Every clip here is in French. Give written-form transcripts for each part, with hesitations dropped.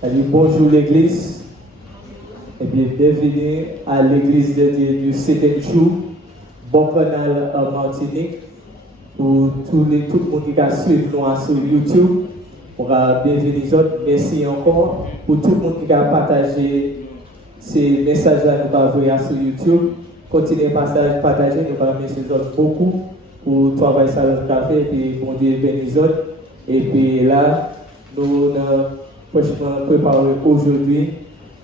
Allez, bonjour l'église. Et bien, bienvenue à l'église de Dieu du Sétenchou, bon canal en Martinique. Pour tout le monde qui a suivi nous sur YouTube, on va bienvenue autres. Merci encore pour tout le monde qui a partagé ces messages-là nous envoyés sur YouTube. Continuez à partager, nous allons remercier beaucoup pour le travail ça le café et puis bon Dieu bénisse autres. Et puis là, nous prochainement préparer aujourd'hui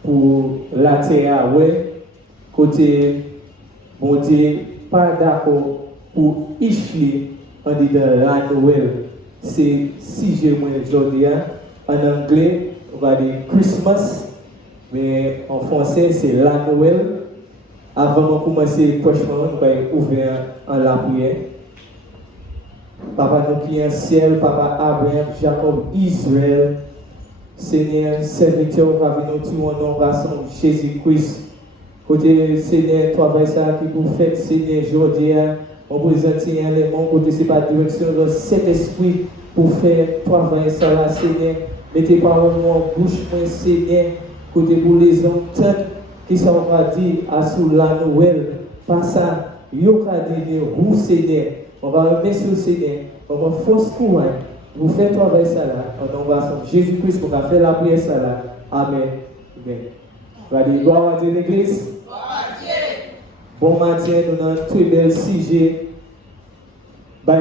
pour la terre, ouais, côté bon Dieu, pas d'accord pour Ishli, on dit de la Noël. C'est 6 juillet aujourd'hui. En anglais, on va dire Christmas, mais en français, c'est la Noël. Avant de commencer prochainement, nous allons ouvrir en la prière. Papa, nous qui est ciel, Papa Abraham, Jacob, Israël, Seigneur, serviteur, on va venir tout en nom de Jésus-Christ. Côté Seigneur, travail ça qui vous fait, Seigneur, aujourd'hui, on présente les mots, côté c'est pas direction de cet esprit pour faire travail ça là, Seigneur. Mettez paroles en bouche, Seigneur, côté pour les entendre qui sont dit à sous la Noël. Pas ça, yo ka dit vous, Seigneur. On va remercier le Seigneur, on va force courage. Vous faites travailler ça là, on va Jésus-Christ pour faire la prière ça là. Amen. Amen. On va dire gloire à Dieu l'église. Bon matin, nous avons très bel sujet. Pour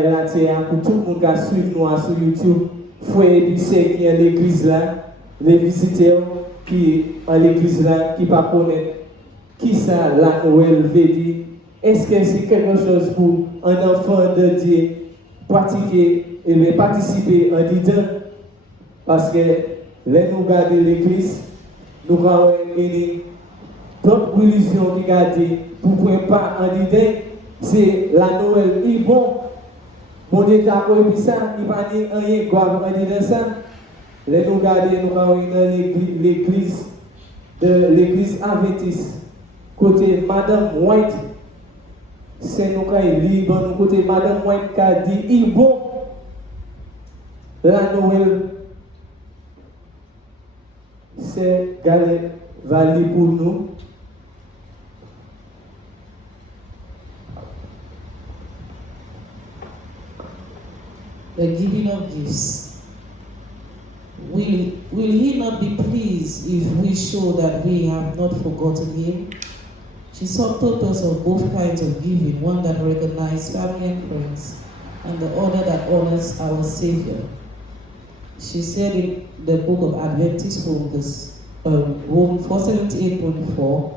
tout le monde qui suit nous sur YouTube, frère et sœurs qui est à l'église là, les visiteurs qui à l'église là, qui ne connaissent pas qui ça la Noël veut dire. Est-ce que c'est quelque chose pour un enfant de Dieu pratiquer et participer en disant? Parce que là, nous regardons l'église, nous avons d'autres religions qui gardent pourquoi pas en disant c'est la Noël. Et bon, mon Dieu t'a dit ça, il va dire rien, quoi, on dire ça. Là, nous regardons, nous avons l'église adventiste, côté Madame White. C'est nous qui libre, nous côté Madame White qui a dit, il bon, la Noël, c'est galère valide pour nous. The giving of gifts. Will he not be pleased if we show that we have not forgotten him? She taught us of both kinds of giving, one that recognizes family and friends, and the other that honors our Savior. She said in the book of Adventist Focus, Rome 478.4,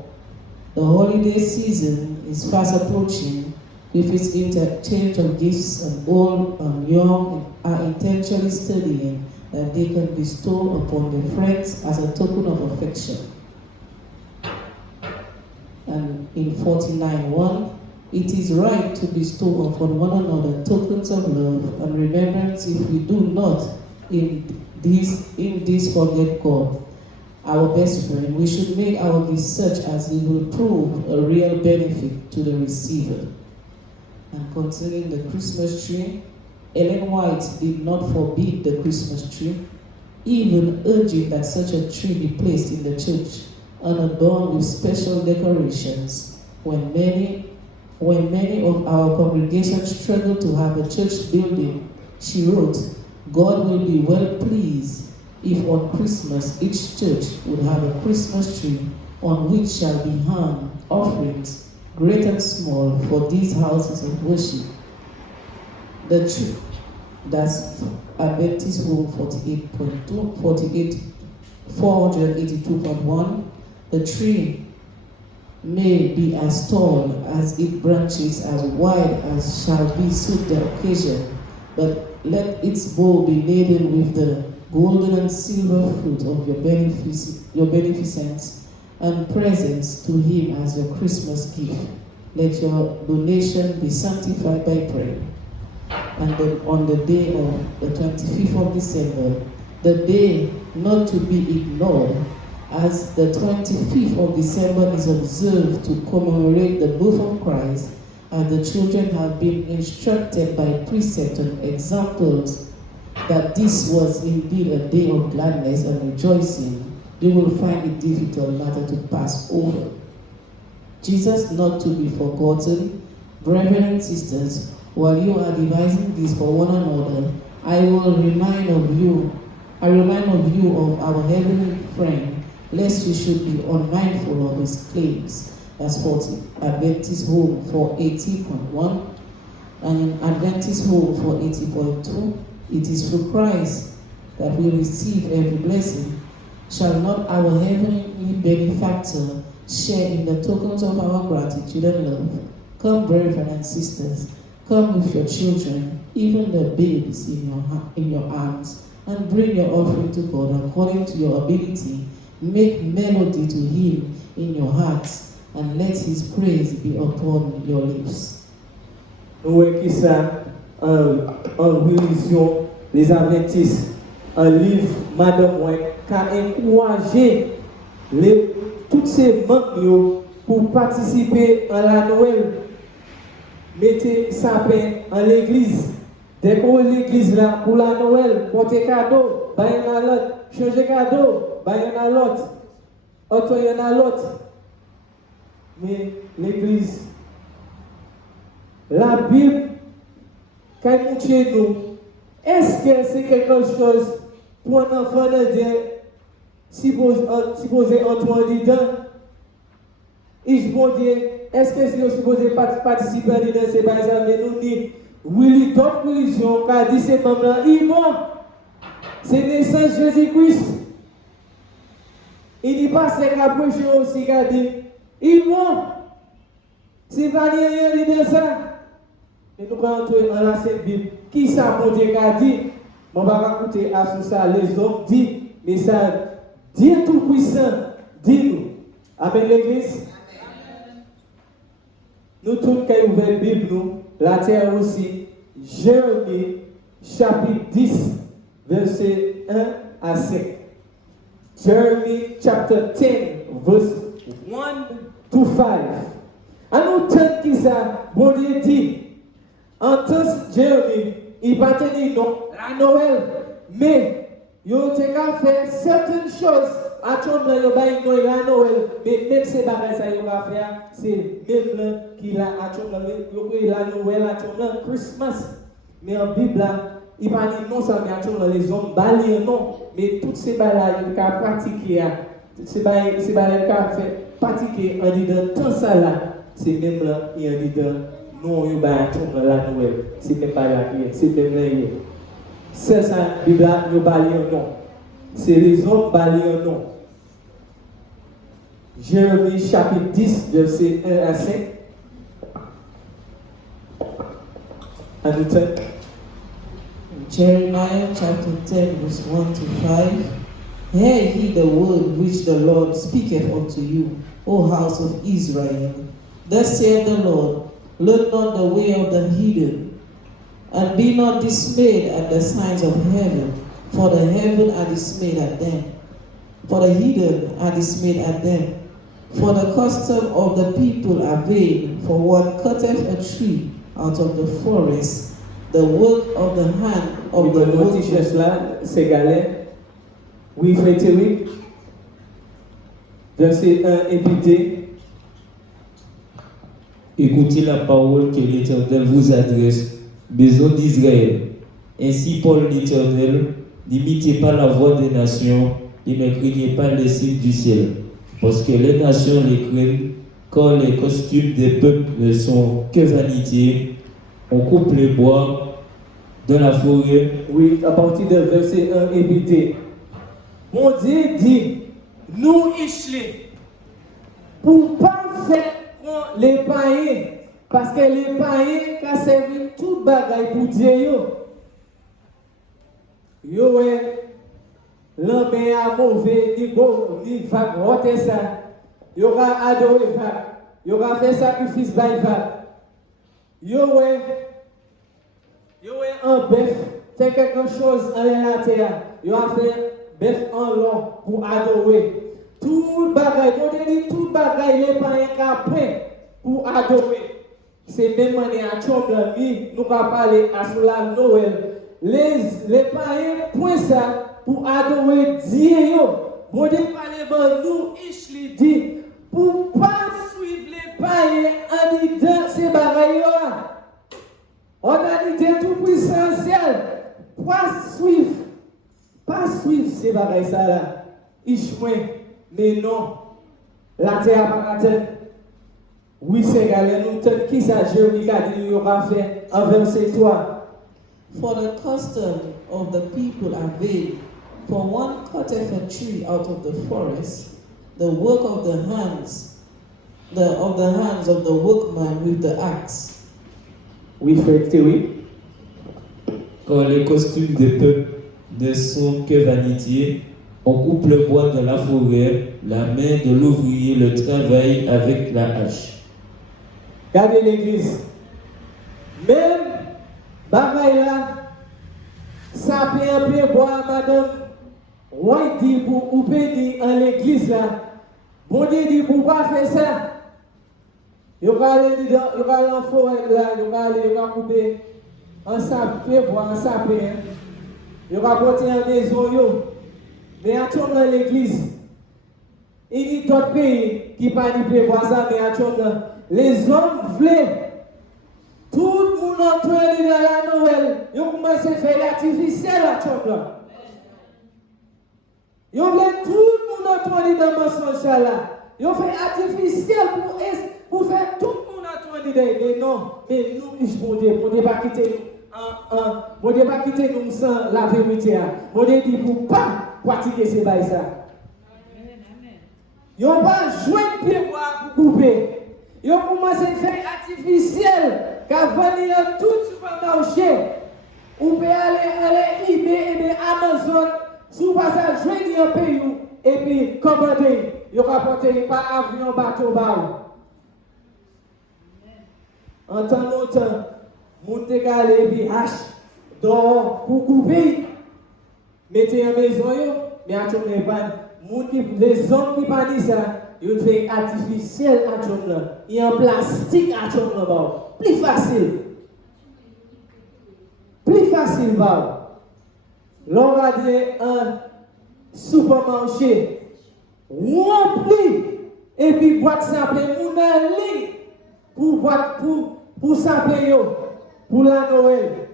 the holiday season is fast approaching with its interchange of gifts, and old and young are intentionally studying that they can bestow upon their friends as a token of affection. And in 49:1, it is right to bestow upon one another tokens of love and remembrance if we do not in this forget God, our best friend. We should make our gifts such as it will prove a real benefit to the receiver. And concerning the Christmas tree, Ellen White did not forbid the Christmas tree, even urging that such a tree be placed in the church and adorned with special decorations. When many of our congregations struggle to have a church building, she wrote, God will be well pleased if on Christmas each church would have a Christmas tree on which shall be hung offerings, great and small, for these houses of worship. The tree, that's Adventist Home 482.1. The tree may be as tall as its branches, as wide as shall be suit the occasion, but let its bowl be laden with the golden and silver fruit of your beneficence and presents to him as your Christmas gift. Let your donation be sanctified by prayer. And then on the day of the 25th of December, the day not to be ignored, as the 25th of December is observed to commemorate the birth of Christ, and the children have been instructed by precept and examples that this was indeed a day of gladness and rejoicing. you will find it difficult later to pass over. Jesus not to be forgotten. Brethren and sisters, while you are devising this for one another, I remind of you of our heavenly friend, lest you should be unmindful of his claims. That's 40. Adventist Home for 80.1 and Adventist Home for 80.2. It is through Christ that we receive every blessing. Shall not our heavenly benefactor share in the tokens of our gratitude and love? Come, brethren and sisters, come with your children, even the babes in your arms, and bring your offering to God according to your ability. Make melody to him in your hearts, and let his praise be upon your lips. Oui, qui ça, en religion, les Adventistes, un livre, Madame White, qui a encouragé tous ces membres pour participer à la Noël. Mettez sapin en l'église. Décorez l'église là pour la Noël, portez cadeau, baillez à l'autre, changez cadeau, baillez à l'autre, autre à l'autre. Mais l'église, la Bible, quand nous chez nous, est-ce que c'est quelque chose pour un enfant de Dieu supposé entrer dedans? Et bon Dieu, est-ce que c'est supposé participer dedans? C'est pas ça, mais nous dit, oui, d'autres religions, car dit ces membres-là, ils vont, c'est naissance Jésus-Christ. Il dit pas c'est qu'à prêcher aussi, qu'il dit, ils vont, c'est pas rien de ça. Et nous allons entrer dans la Sainte Bible. Qui ça, mon Dieu, a dit? On va écouter à ce ça, les hommes disent, mais ça, Dieu Tout-Puissant, dis-nous. Amen, l'Église. Nous tous qui avons ouvert la Bible, nous, la terre aussi, Jérémie, chapitre 10, verset 1 à 5. Jérémie, chapter 10, verse 1 to 5. À nous tant qui ça, bon Dieu dit, en tant que Jérémie, il va tenir non, la Noël, mais il a fait certaines choses. À tout le monde, il y a Noël, mais même ces bagages, il va faire, c'est même qu'il a à tout le monde, il a Noël, à tout le monde, Christmas. Mais en Bible, il va dire non seulement à tout le monde, les hommes balient non, mais toutes ces bagages, il a pratiqué, toutes ces bagages, il a fait pratiquer en disant tant ça là, c'est même là, il a dit non, il va à tout le monde la Noël, c'est même pas la prière, c'est même là, c'est ça, la Bible, il balient non. C'est les hommes balayés non. Jérémie chapitre 10, verset 1 à 5. À nous tenir. Jeremiah chapter 10, verse 1 to 5. Hear ye the word which the Lord speaketh unto you, O house of Israel. Thus saith the Lord, learn not the way of the heathen, and be not dismayed at the signs of heaven. For the heaven are dismayed at them. For the heathen are dismayed at them. For the custom of the people are vain. For one cutteth a tree out of the forest, the work of the hand of the workman. Là, c'est galère. Oui, Frédéric. Verset 1 et 2. Écoutez la parole que l'Éternel vous adresse, maison d'Israël. Ainsi Paul l'Éternel, n'imitez pas la voix des nations et ne craignez pas les signes du ciel, parce que les nations les craignent, quand les costumes des peuples ne sont que vanité. On coupe les bois dans la forêt. Oui, à partir de verset 1 et 2. Mon Dieu dit, nous ici, pour pas faire les païens, parce que les païens ont servi tout bagaille pour Dieu. Yo l'homme a mauvais, ni vague, rote ça. Yo a adoré vague. Yo a fait sacrifice by vague. Yo un bœuf, fait quelque chose en la terre. Yo a fait bœuf en long pour adorer. Tout bagaille, on dit tout bagaille, les païens après pour adorer. C'est même manière à Chomlami, nous va parler à la Noël. Les païens point ça pour adorer Dieu bon Dieu parle de nous, il dit, pour pas suivre les païens en disant ces bagailles là. On a dit tout puissant ciel, pas suivre ces bagailles ça là. Mais non, la terre n'a pas tête. Oui, c'est galère, nous tenons qui ça, Jérémie a dit, il aura fait en verset 3. For the custom of the people are vain. For one cutteth a tree out of the forest, the work of the hands of the workman with the axe. Oui, frère Théorie. Quand les costumes des peuples ne sont que vanité, on coupe le bois de la forêt, la main de l'ouvrier le travail avec la hache. Regardez l'église. Même bagaille là, ça peut un peu boire, madame. White dit pour ou pédir en l'église là. Bon Dieu dit pour pas faire ça. Il va aller en forêt là, il va couper un sapin, boire un sapin. Il va porter en maison yo. Mais à tomber dans l'église. Il dit d'autres pays qui pas ni boire ça, mais à tomber les hommes voulaient. Tout le monde entre dans la Noël. Ils ont commencé à faire l'artificiel à tomber. Ils voulaient tout le monde entre dans le mensonge là. Ils ont fait artificiel pour faire tout le monde entre mais non, mais nous, bon Dieu pas quitter nous. Bon Dieu pas quitter nous sans la vérité. Bon Dieu dit pour pas pratiquer ces bails ça. Ils n'ont pas joué de pied pour couper. Ils ont commencé à faire artificiel. Quand venir tout supermarché, ou peut aller eBay, Amazon, sous passage joindre un pays et puis commander. Ils ont rapporté par avion, bateau, bateau. En temps longtemps, moun te kale bi hache dehors pour couper. Mettez en maison yo, mais à tout les moun qui les hommes qui pas dit ça, ils fait artificiel à tout là. Il y a en plastique à tout là. Plus facile. Plus facile ba. L'on va dire un supermarché rempli et puis boîte simple moun en ligne pour saper yo, pour la Noël.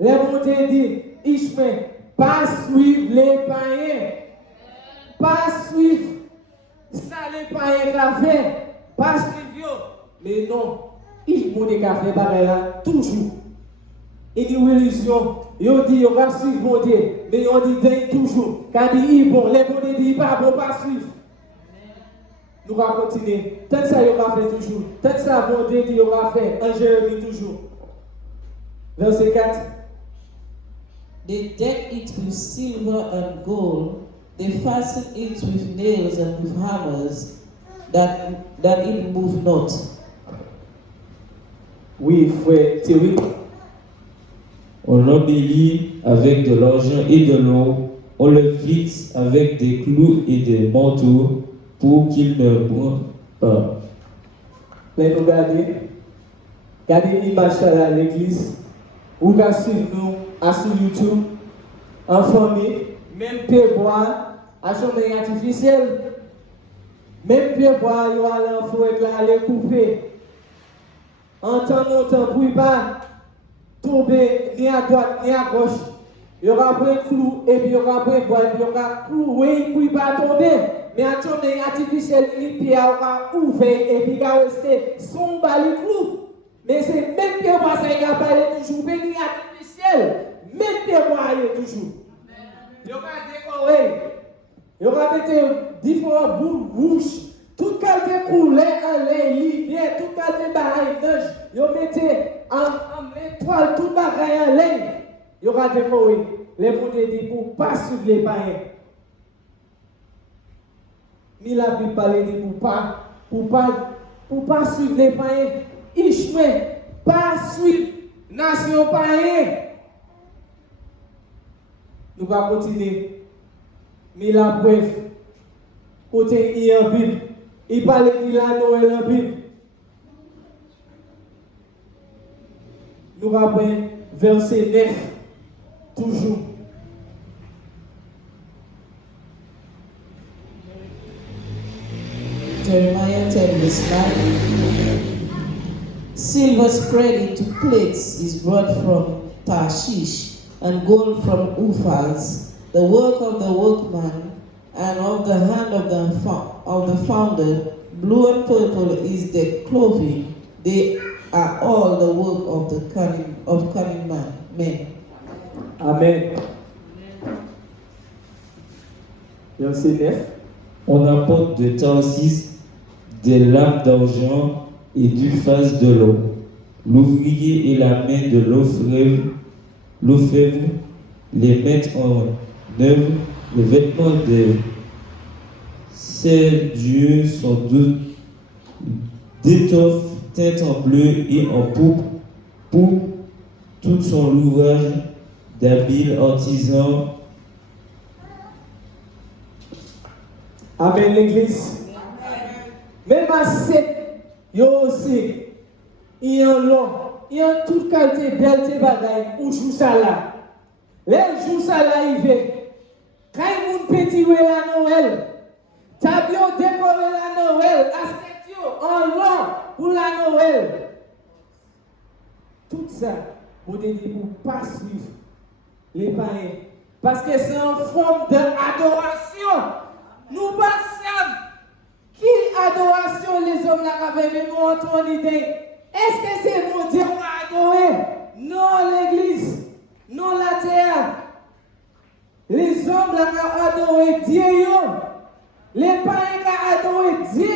Les montées dit, Ishmael, pas suivre les païens, pas suivre ça les païens café, pas suivre yo. Mais non, Ishmael café pareil là, toujours. Il dit religion, yo dit yo va suivre mon Dieu, mais on dit dingue toujours. Quand il bon, les montées dit pas bon, pas suivre. Nous allons continuer. Tant que ça, il va faire toujours. Tant que ça, bon Dieu dit, il va faire. En Jérémie toujours. Verset 4. They deck it with silver and gold. They fasten it with nails and with hammers, that it move not. Oui, frère Thierry. On l'embellit avec de l'argent et de l'or. On le fixe avec des clous et des manteaux pour qu'il ne brûle pas. Mais nous regardez l'image à l'église. Ou qu'à suivre nous sur YouTube, en famille, même pied bois, à chemin artificiel. Même pied bois, il y a l'enfant là, aller couper. En temps longtemps, pour ne pas tomber ni à droite ni à gauche. Il y aura un clou et puis il y aura un bois et puis il y aura un clou, oui, pour ne pas tomber. Mais à tomber artificiel, il y aura ouvert et puis il va rester son bali clou. Mais c'est même pied bois, ça il va parler toujours, mais il est artificiel. Même pied bois, il est toujours. Il y aura décoré. Il y aura mettre différents boules rouges. Tout qualité couleur en lait, lumière, tout qualité bagaille neige. Il y aura en étoile, tout bagaille en lait. Il y aura décoré. Les montées dit pour ne pas suivre les païens. Ni la Bible parle pour pas suivre les païens. Ishmael, pas suivre nation païenne. Nous allons continuer. Mais la preuve, côté il y a en Bible, il parle de la Noël en Bible. Nous allons verset 9, toujours. verse 9. Silver spread into plates is brought from Tarshish, and gold from Uphaz, the work of the workman, and of the hand of the founder. Blue and purple is their clothing. They are all the work of cunning men. Amen. Verset 9. On apporte de Tarsis des lames d'argent et du phase de l'eau. L'ouvrier et la main de l'orfèvre les mettent en œuvre. Les vêtements de ces dieux sont d'étoffe teinte en bleu et en pourpre. Pour tout son ouvrage d'habiles artisans. Amen, l'église. Même à 7, il y a aussi, il y a l'eau, il y a toute qualité de belle bagaille pour jouer ça là. Les jours ça là, il vient. Quand il petit la Noël, t'as bien décoré la Noël, aspect en l'eau pour la Noël. Tout ça, pour ne pas suivre les païens. Parce que c'est en forme d'adoration. Nous ne savons qui adoration les hommes là avaient, mais nous avons une idée. Est-ce que c'est mon Dieu qu'on a adoré? Non, l'église, non la terre. Les hommes là ont adoré Dieu. Les païens qui ont adoré Dieu,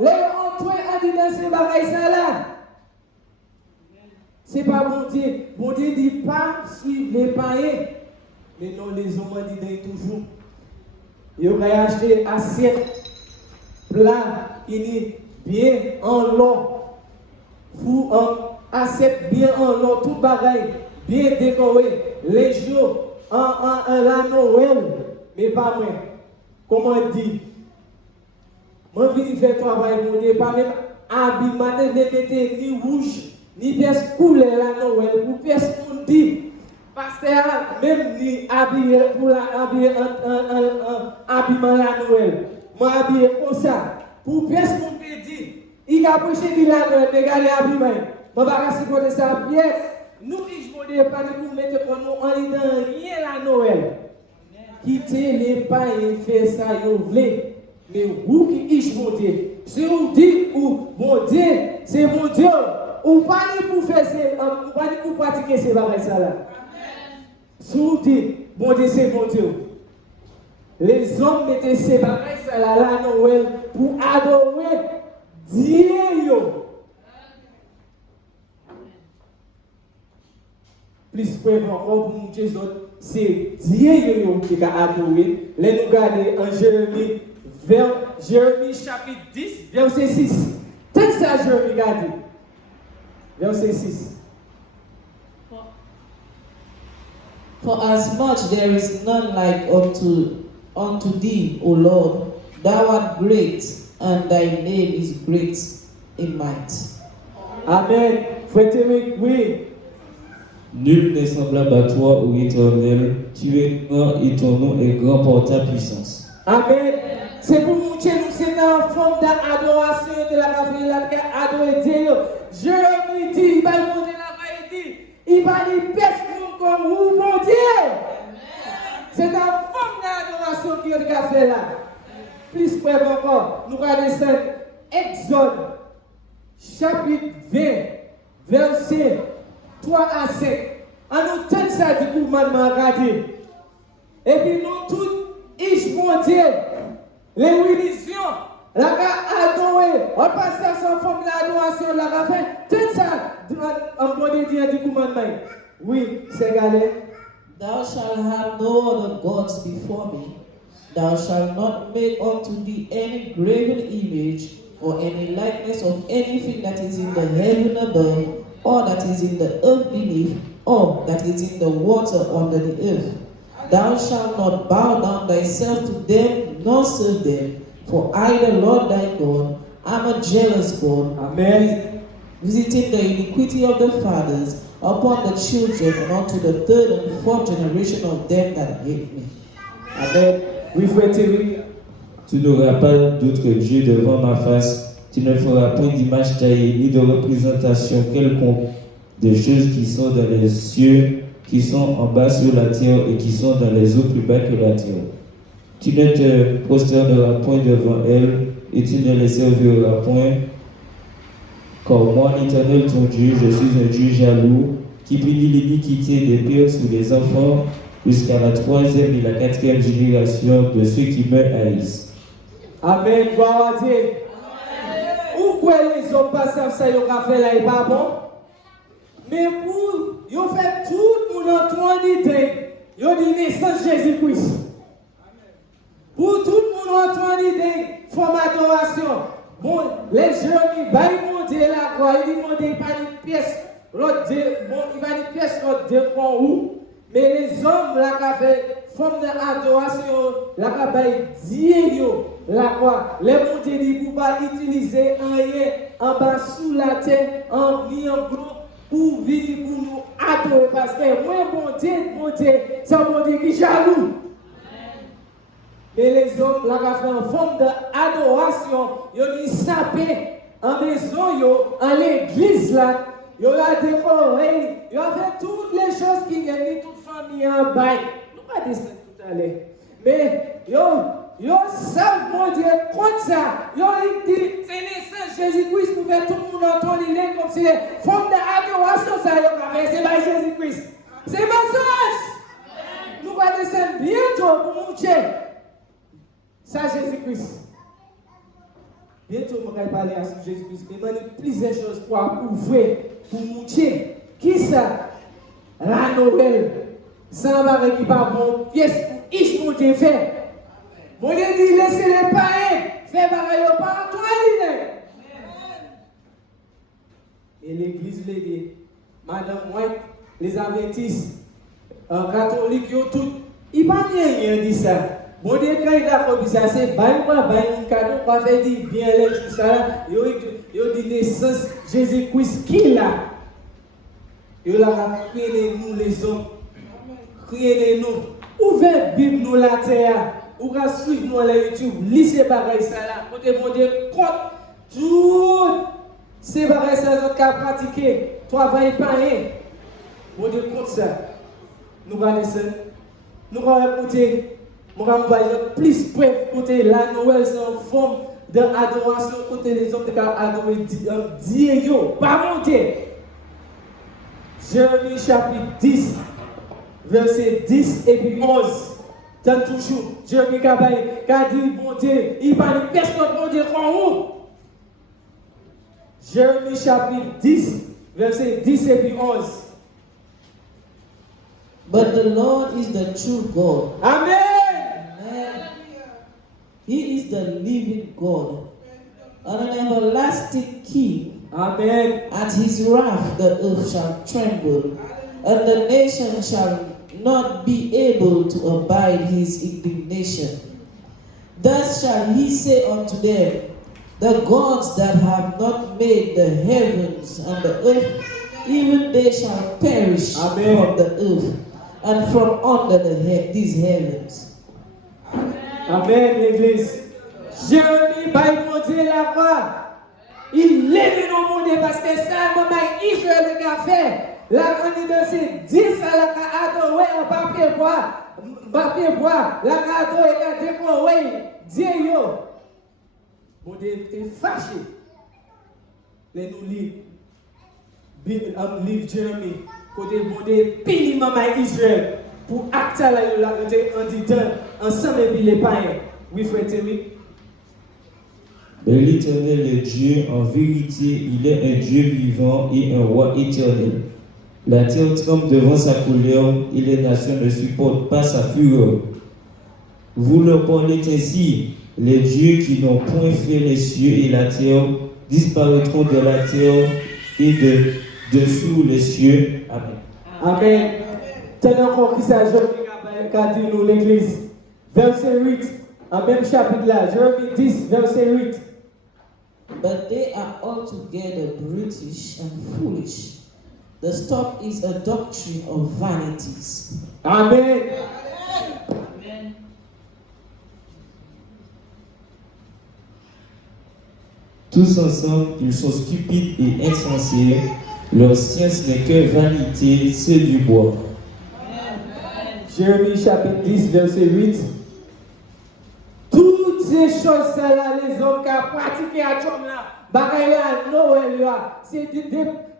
les ont entrés en disant ces bagailles là. Ce n'est pas mon Dieu. Mon Dieu ne dit pas suivre les païens. Mais non, les hommes disent toujours. Ils ont acheté assiette, plat, bien en l'eau. Fou en assiette bien en l'eau, tout bagaille, bien décoré. Les jours en la Noël, mais pas moi. Comment on dit? Moi, je viens faire travail, mon Dieu, pas même habit, matin, de mettre ni rouge, ni pièce couleur la Noël, ou pièce qu'on dit. Pasteur, même ni habillé pour habillement la Noël. Moi, habillé comme ça. Pour pièce qu'on peut dire, il a prêché de la Noël, regardez l'habillement. Je vais pas ça pièce. Nous, je ne vais pas nous mettre pour nous en dans rien la Noël. Quittez les pas et faire ça, vous voulez. Mais vous qui êtes mon Dieu. Si vous dites, mon Dieu, c'est mon Dieu. Ou pas pour faire ça, ou pas pour pratiquer ces bagages là. Si vous dites, bon Dieu, c'est mon Dieu. Les hommes mettaient ces bagages à la Noël pour adorer Dieu. Plus preuve encore pour nous dire, c'est Dieu qui a adoré. Les nous garder en Jérémie, Jérémie chapitre 10, verset 6. Tant que ça, Jérémie garde. Verset 6. For as much there is none like unto thee, O Lord, thou art great, and thy name is great in might. Amen. Frère, oui. Nul n'est semblable à toi, ô Éternel. Tu es grand et ton nom est grand par ta puissance. Amen. C'est pour nous que nous sommes en forme d'adoration de la famille, adorer Dieu. Jérémie dit, il va montrer la vérité. Il va dire, personne comme vous, mon Dieu. C'est en forme d'adoration qu'il y a fait là. Plus preuve encore, nous allons descendre. Exode, chapitre 20, verset 3 à 5. En nous tête ça du coup, maman, regardez. Et puis nous tous, mon Dieu, les religions, la adorer, on passe à son forme d'adoration, la fait, tout ça, en bon Dieu, du coup, maman. Oui, c'est galère. Thou shalt have no other gods before me. Thou shalt not make unto thee any graven image or any likeness of anything that is in the heaven above, or that is in the earth beneath, or that is in the water under the earth. Thou shalt not bow down thyself to them, nor serve them, for I, the Lord thy God, am a jealous God, Amen. visiting the iniquity of the fathers upon the children and unto the third and fourth generation of them that hate me. Amen. Oui, frère Thierry. Tu n'auras pas d'autre Dieu devant ma face. Tu ne feras point d'image taillée ni de représentation quelconque des choses qui sont dans les cieux, qui sont en bas sur la terre et qui sont dans les eaux plus bas que la terre. Tu ne te prosterneras point devant elles et tu ne les serviras point, car moi, l'Éternel ton Dieu, je suis un Dieu jaloux, qui punit l'iniquité des pères sur les enfants jusqu'à la 3e et la 4e génération de ceux qui me haïssent. Amen. Gloire à Dieu. Pourquoi les hommes passent ça, ils ont fait là, et pas bon? Mais pour, ils ont fait tout le monde en idée, ils ont dit naissance Jésus-Christ. Pour tout le monde en idée, forme adoration. Bon, les jeunes, ils vont monter la croix, ils vont monter pas une pièce, l'autre dit, bon, il va une pièce, l'autre dit, où? Mais les hommes, là, qui fait forme d'adoration, là, qui fait Dieu, la croix, les monter dit, pour pas utiliser rien en bas sous la terre, en mis en gros, pour venir pour nous adorer, parce que moi, monter, ça monter qui jaloux. Mais les hommes, là, qui fait en forme d'adoration, ils ont sapé en maison, en l'église, là, ils ont décoré, ils ont fait toutes les choses qui gagnent toute famille en bail. Nous pas descendre tout à l'heure. Mais ils savent mon Dieu contre ça. Ils ont dit, c'est naissance Jésus-Christ pour faire tout le monde entendre l'idée comme si les formes d'adoration, ça y est, c'est pas Jésus-Christ. C'est mensonge. Nous allons descendre bientôt pour montrer. Ça, Jésus-Christ. Bientôt, je vais parler à Jésus-Christ. Mais il y a plusieurs choses pour approuver, pour montrer. Qui ça? La Noël. Sans barrer qui pas bon. Pièce pour each monter fait. Mon Dieu dit, laissez les païens. Fais barrer au pas toi, et l'église les dit, Madame White, les adventistes, catholiques, tout. Il n'y a pas rien dit ça. Bon Dieu, quand il a compris ça, c'est bail-moi, un cadeau, pas faire dire bien les tout ça. Il a dit naissance Jésus-Christ qui là. Il a crié nous les hommes. Criez nous. Ouvrez la Bible nous la terre. Ou va suivre nous la YouTube. Lisez pareil ça là. Côté mon Dieu, compte tout. C'est pareil ça nous qu'à pratiquer. Toi va y parler. Mon Dieu, compte ça. Nous allons descendre. Nous allons écouter. Nous allons plus près côté la Noël sans forme d'adoration côté les hommes qui adorer Dieu. Pas monter. Jérémie chapitre 10. Verset 10 et puis 11. Tant toujours, Jérémie qui a dit, bon Dieu, il va nous personne, bon Dieu, en haut. Jérémie chapitre 10, verset 10 et puis 11. But the Lord is the true God. Amen. Amen. He is the living God, and an everlasting King. Amen. At his wrath the earth shall tremble, and the nation shall not be able to abide his indignation. Thus shall he say unto them, the gods that have not made the heavens and the earth, even they shall perish Amen. From the earth and from under these heavens. Amen, l'église. Jérémie, monter la voix. Il lève nos mondes parce que ça, maman, Israël a fait. La grande de ces 10 à la adoré en papier bois, la adoré a décoré, Dieu. Mon Dieu était fâché. Les nous livre Jérémie, côté mon Dieu, pili maman Israël, pour acter la en disant, ensemble et puis les païens. Oui, frère Thierry. Mais l'Éternel est Dieu, en vérité, il est un Dieu vivant et un roi éternel. La terre tremble devant sa colère et les nations ne supportent pas sa fureur. Vous leur parlez ainsi, les dieux qui n'ont point fait les cieux et la terre disparaîtront de la terre et de dessous les cieux. Amen. Amen. Tenez encore qui s'agit qu'a dit nous l'église. Verset 8, en même chapitre là, Jérémie 10, verset 8. But they are altogether brutish and foolish. The stock is a doctrine of vanities. Amen. Tous ensemble, ils sont stupides et insensés. Leur science n'est que vanité, c'est du bois. Jérémie chapitre 10, verset 8. Toutes ces choses là, les hommes qui ont pratiqué à Tchom là, bagaille là, Noël là, c'est des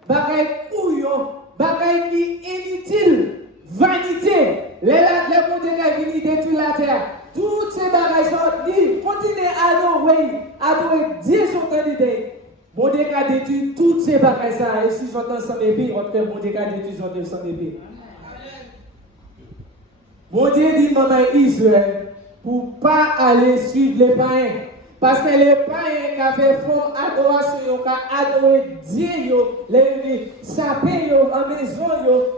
bagailles couillons, bagailles qui inutiles, vanité. Les bons Dieu qui viennent détruire la terre. Toutes ces bagailles sont dit, continuez à adorer Dieu sur ton idée. Bon Dieu qui a détruit toutes ces bagailles ça, et si j'entends sans bébé, votre bon Dieu qui a détruit sans bébé. Bon Dieu dit maman Israël pour ne pas aller suivre les païens. Parce que les païens qui avaient fait adoration, qui ont adoré Dieu, les sapins en maison,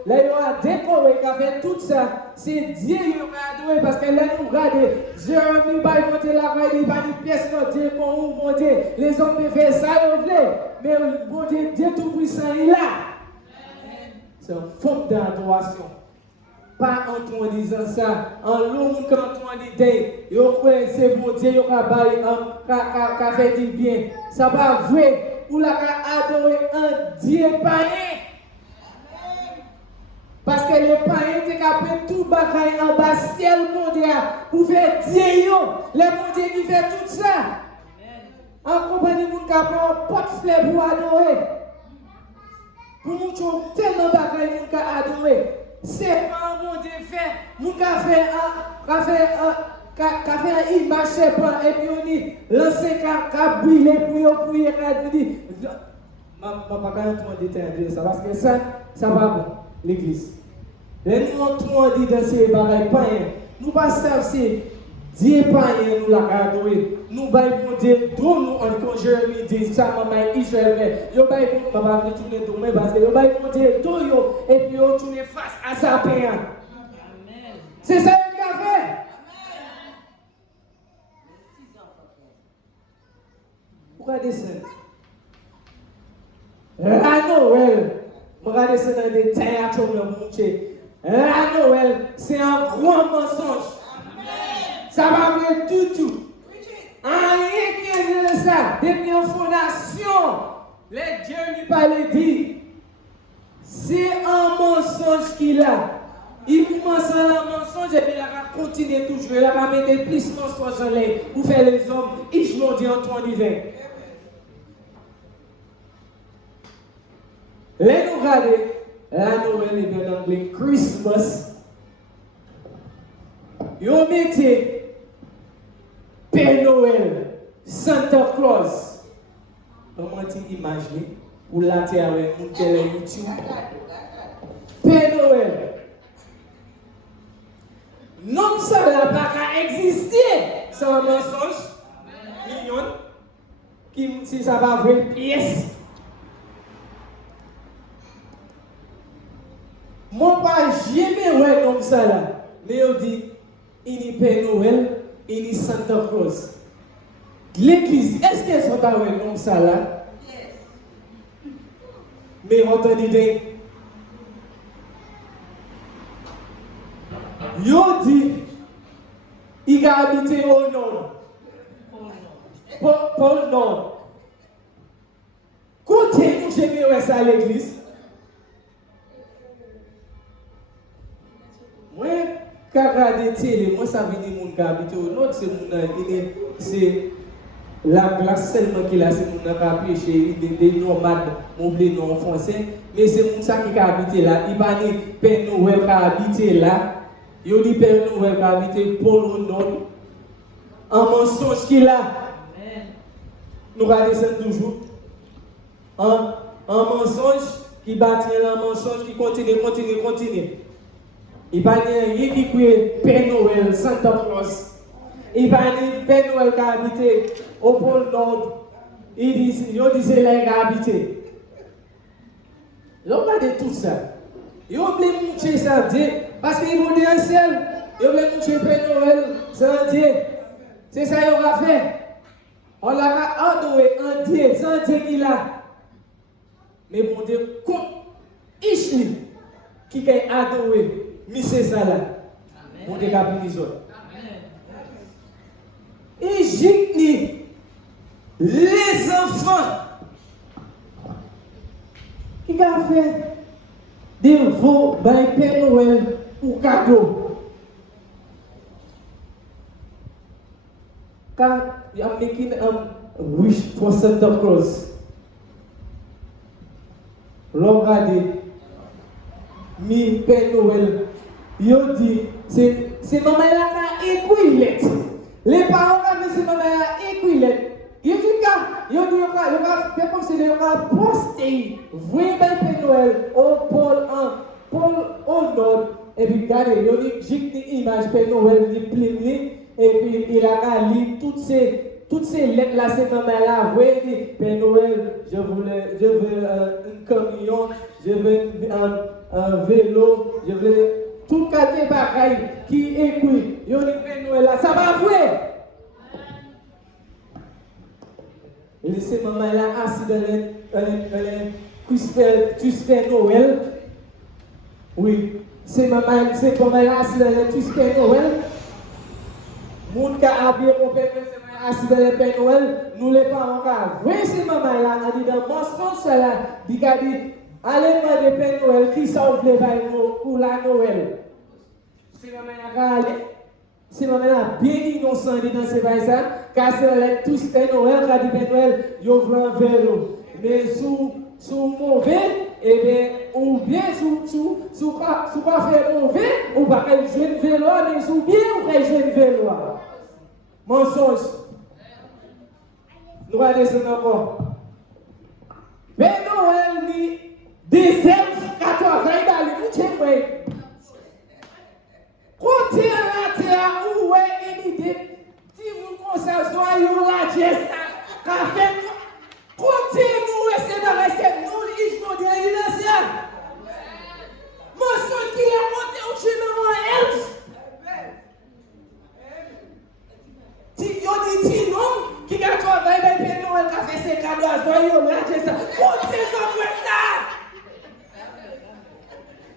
les décoré, qui ont fait tout ça. C'est Dieu qui a adoré parce que là nous regardons, Jérémie va monter la voie, il va une pièce dans Dieu, mon Dieu, les hommes peuvent faire ça, ils veulent. Mais bon Dieu, Dieu tout-puissant, il est là. C'est une forme d'adoration. Pas en toi disant ça, en l'homme quand toi l'idée, c'est bon Dieu qui a fait du bien. Ça va vrai, ou la adorer un Dieu païen. Parce que les païens étaient capables de tout bagaille en bas ciel mondial pour faire Dieu, les bon Dieu qui fait tout ça. En compagnie de mon capable, pas de fleurs pour adorer. Pour nous, tellement bagaille pour adorer. C'est pas mon Dieu fait, mon café a image pas et puis on dit lancer qu'a brûlé pour prier qu'a dit ma pas quand détail ça parce que ça va bon l'église. Les nous on dit dans ces bagailles païens, nous pas servir Dieu païen nous la adorer. Nous bail pour Dieu tout nous en quand Jérémie dit ça maman Israël yo bail pour papa retourner demain parce que yo bail pour Dieu tout yo et puis yo tourner face à sa paix. Amen. C'est ça qu'il a fait. Pourquoi descendre? La Noël, pourquoi descendre dans des détails à tout le monde? La Noël, c'est un grand mensonge. Ça va venir tout. Rien qui est de ça. Depuis une fondation, les dieux lui parlaient dit, c'est un mensonge qu'il a. Il commence à un mensonge et puis il va continuer toujours. Il va mettre plus de mensonges en l'air pour faire les hommes. Ils m'ont dit en ton hiver. Les nous regardez, la Noël est bien anglais, Christmas. Ils mettez Père Noël, Santa Claus. Comment tu imagines pour la terre avec nous qui est YouTube? Père Noël. Non, ça n'a pas qu'à exister. C'est un mensonge. Million. Qui, si ça va vrai, pièce. Mon pas jamais ouais comme ça là. Mais on dit, il y a Père Noël. Il y a Santa Claus. L'église, est-ce qu'elles sont avec comme ça là? Yes. Mais entendez, yo dit, il a habité au nord. Pôle nord. Côté où j'ai vu ça à l'église? Oui. Quand regarder télé, moi ça veut dire mon qui habite au nord, c'est la glace seulement qui a, c'est mon qui a pêché, des nomades, mon blé non français, mais c'est mon ça qui a habité là. Il va dire Père Noël qui a habité là, il dit Père Noël qui a habité pour le nord, un mensonge qu'il a. Nous regardons toujours. Un mensonge qui bâtit un mensonge qui continue. Il va dire rien qui crée Père Noël, Santa Claus. Il va dire Père Noël qui a habité au pôle Nord. Il dit c'est là qui a habité. Ils ont regardé tout ça. Ils ont voulu montrer ça Dieu. Parce qu'ils vont dire un ciel. Ils ont voulu montrer Père Noël, c'est un Dieu. C'est ça qu'ils ont fait. On l'a adoré un Dieu, c'est un Dieu qu'il a. Mais mon Dieu, comme Ishli qui a adoré. Mais c'est ça là. Mon Dieu a pris les autres. Égypte, les enfants qui a fait des veaux by Père Noël ou cadeau. Car you are making a wish for Santa Claus. Regardez, mi Père Noël, yo dit, c'est maman là qui a écrit lettre. Les parents qui c'est maman là écrit lettre. Yo dit, yo va poster, vrai Père Noël au pôle 1, pôle au nord, et puis regardez, yo dit, j'ai une image Père Noël, il plein, et puis il a lu toutes ces lettres là, c'est maman là, oui, Père Noël, je veux un camion, je veux un vélo, je veux tout quartier bagaille qui écrit, yo dit Père Noël là, ça va vrai? Laissez maman là assis dans le Tuesday Noël. Oui, c'est maman là assis dans le Tuesday Noël. Moun ka habillé au Père Noël, c'est assis dans le Père Noël. Nous les parents ka oui c'est maman là, on dit dans mensonge là, dit allez demander Père Noël qui sauve les bails pour la Noël. C'est maman là ka aller. C'est maman là bien innocent dans ces bails ça, car c'est tous Père Noël, la dit Père Noël, yo vle un vélo. Mais sous mauvais, et bien, ou bien sous pas faire mauvais, ou pas jouer le vélo, mais sous bien ou pas jouer le vélo. Mensonge. Nous allons descendre encore. Père Noël ni des elfes 14 ans, il a dit, côté la terre, où est l'idée, si vous conservez la geste, café, côté nous, c'est dans rester, nous, les gens de l'ancien. Mon son qui a monté au chemin elfe. Si yon dit non, qui a travaillé avec Père Noël, qui a fait ses cadeaux à soi, yon la geste, côté j'en ça.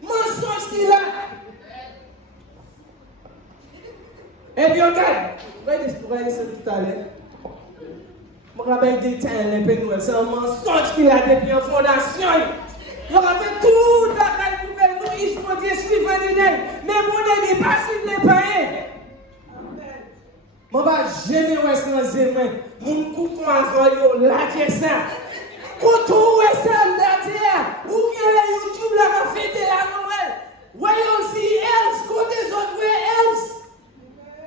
Mon son qui a. Et puis regarde, vous voyez ça tout à l'heure. Je me rappelle des temps, les Père Noël, c'est un mensonge qu'il a depuis en fondation. Il a fait toute la caille pour faire nous, il faut dire suivre les nègres. Mais mon n'est pas suivre les païens. Je ne vais jamais rester dans les mains. Mon coucou à Zoyo, là, j'ai ça. Quand on est ça, la terre, ou bien la YouTube, là, va fêter la Noël. Voyons si else, côté des autres, else.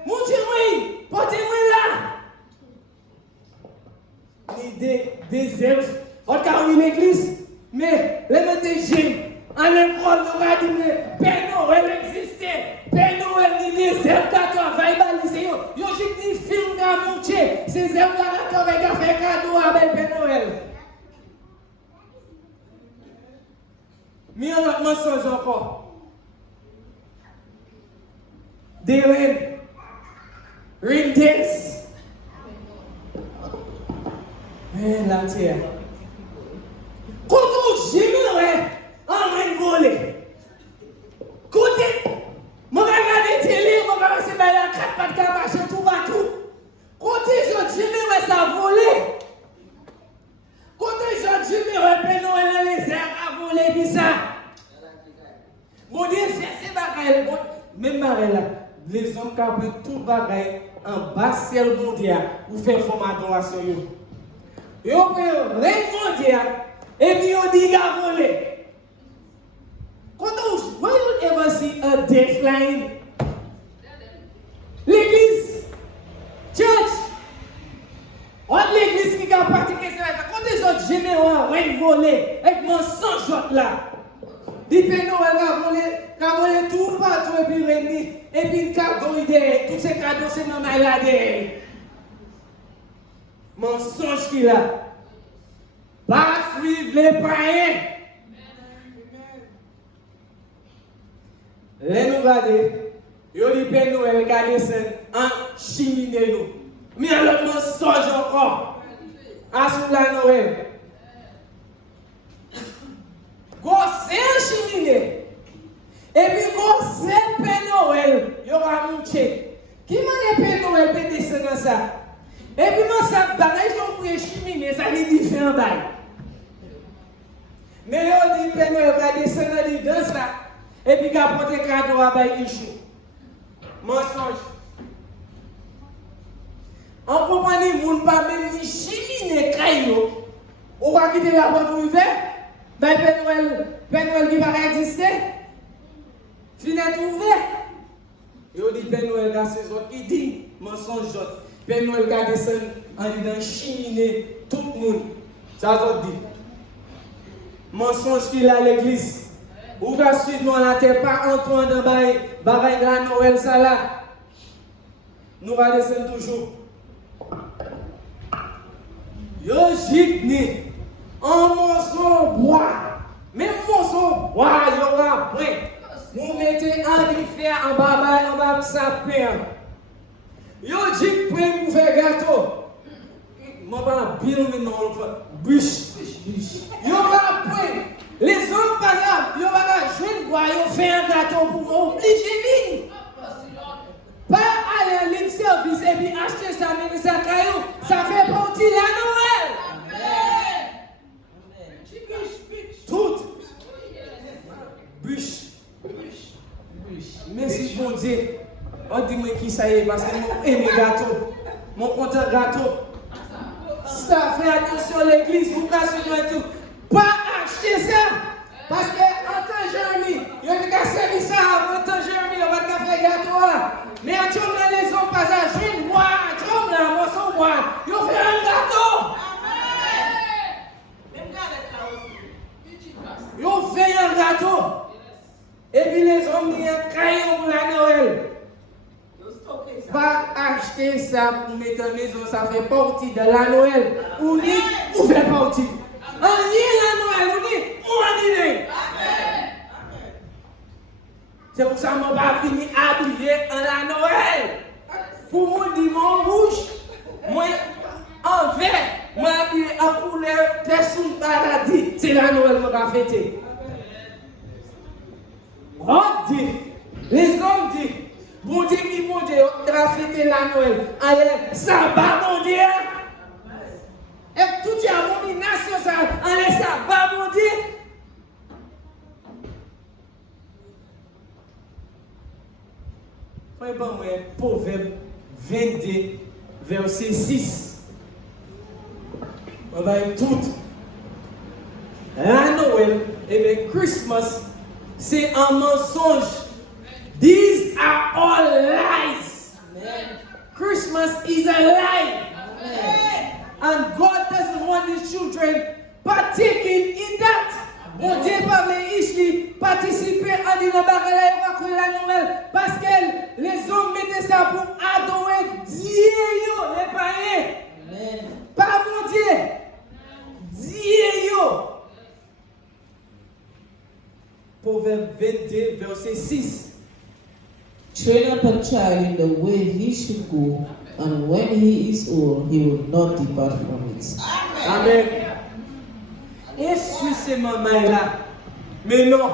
Montez-moi, portez-moi là. Des elfes, regarde l'église, mais les métégimes, en l'école, nous avons dit, mais Père Noël existait. Père Noël, ni des elfes qui travaillent dans le lycée. Ils ont dit, film à monter. Ces elfes là qui travaillent, qui fait cadeau avec Père Noël. Mais on a un mensonge encore. Des reines. Rindes. Mais la terre. Quand on gémerait en reine volée. Côté, moi regarde télé, moi regarde c'est la 4 pattes qui marche tout partout. Côté je gémerais ça volé. Côté je gémerais Père Noël les airs à voler puis ça. Mon Dieu, c'est bagaille, même bagaille là. Les hommes qui ont tout bagaille en bas ciel mondial pour faire forme adoration. Ils ont fait un règne mondial et puis ils ont dit qu'ils ont volé. Quand on voit ever see a day flying? L'église, church, l'église qui a pratiqué ça, quand ils ont généré un règne volé avec mon sang là. Les Père Noël a volé tout partout et puis régné. Et puis le cadeau derrière. Tous ces cadeaux, c'est maman là derrière. Mensonge qu'il a. Pas suivre les païens. Les nous regardez. Yo dit Père Noël regardez ça en cheminée nous. Mais alors mensonge encore. À sous la Noël. Gossé cheminée. Et puis gossé Père Noël, il y aura monté. Qui m'a dit Père Noël peut descendre ça? Et puis, moi, ça, bagage, je pour chiminer, ça dit différent bail. Mais on dit, Père Noël va descendre dans ça, et puis, il va porter cadeau à bail Ichou. Mensonge. En compagnie, moun pas même ni chiminer caillou. On va quitter la porte ouverte, ben Père Noël qui va exister. Fenêtre ouverte. Et on dit Père Noël a ces autres qui dit mensonge. Père Noël qui descend en disant chiminer tout le monde. Ça ça dit. Mensonge qu'il a à l'église. Ou va suivre nous la terre pas Antoine dans bagaille la Noël ça là. Nous va descendre toujours. Yo jitni un morceau bois. Même morceau bois yo va prêt. Vous mettez un fer en bas de sapin. Yo dit prêt pour faire gâteau. Moi pas bien non bûche. Yo va prêt. Les hommes par exemple, yo va jouer bois, yo fait un gâteau pour obliger ligne. Pas aller à ligne service et puis acheter ça mais ça caillou, ça fait partie de la Noël. Tout. Bûche. Merci bon Dieu. On dit moi qui ça y est parce que moi aime gâteau. Mon content gâteau. Ça fait attention à l'église, vous cassez tout. Pas acheter ça. Parce que en tant que Jérémie, il y a qu'à servir ça en tant que Jérémie, on va faire gâteau. Mais en tout cas, les hommes passent à jouer bois, en tout cas, moi sans bois, ils ont fait un gâteau. Ils ont fait un gâteau. Et puis les hommes, ils ont crayon pour la Noël. Pas acheter ça pour mettre en maison, ça fait partie de la Noël. Ou ni, ou fait partie. On dit la Noël, on dit. C'est pour ça que je ne vais pas finir habillé en la Noël. Pour moi, dire mon rouge, moi en vert, moi habillé en couleur, personne paradis. C'est la Noël que je vais fêter. On dit, les hommes disent, bon Dieu qui bon Dieu, on va fêter la Noël. Allez, ça va mon Dieu. Et tout est abomination, ça, allez, ça va mon Dieu. Proverbe 22, verset 6. On va tout. La Noël et le Christmas, c'est un mensonge. These are all lies. Amen. Christmas is a lie. Amen. And God doesn't want his children partaking in that. Bon Dieu pas ici participer à une bagarre pour la Noël parce que les hommes mettaient ça pour adorer Dieu, les païens. Amen. Pas mon Dieu. Dieu. Proverbe 22, verset 6. Train up a child in the way he should go, and when he is old, he will not depart from it. Amen. Est-ce que maman là? Mais non.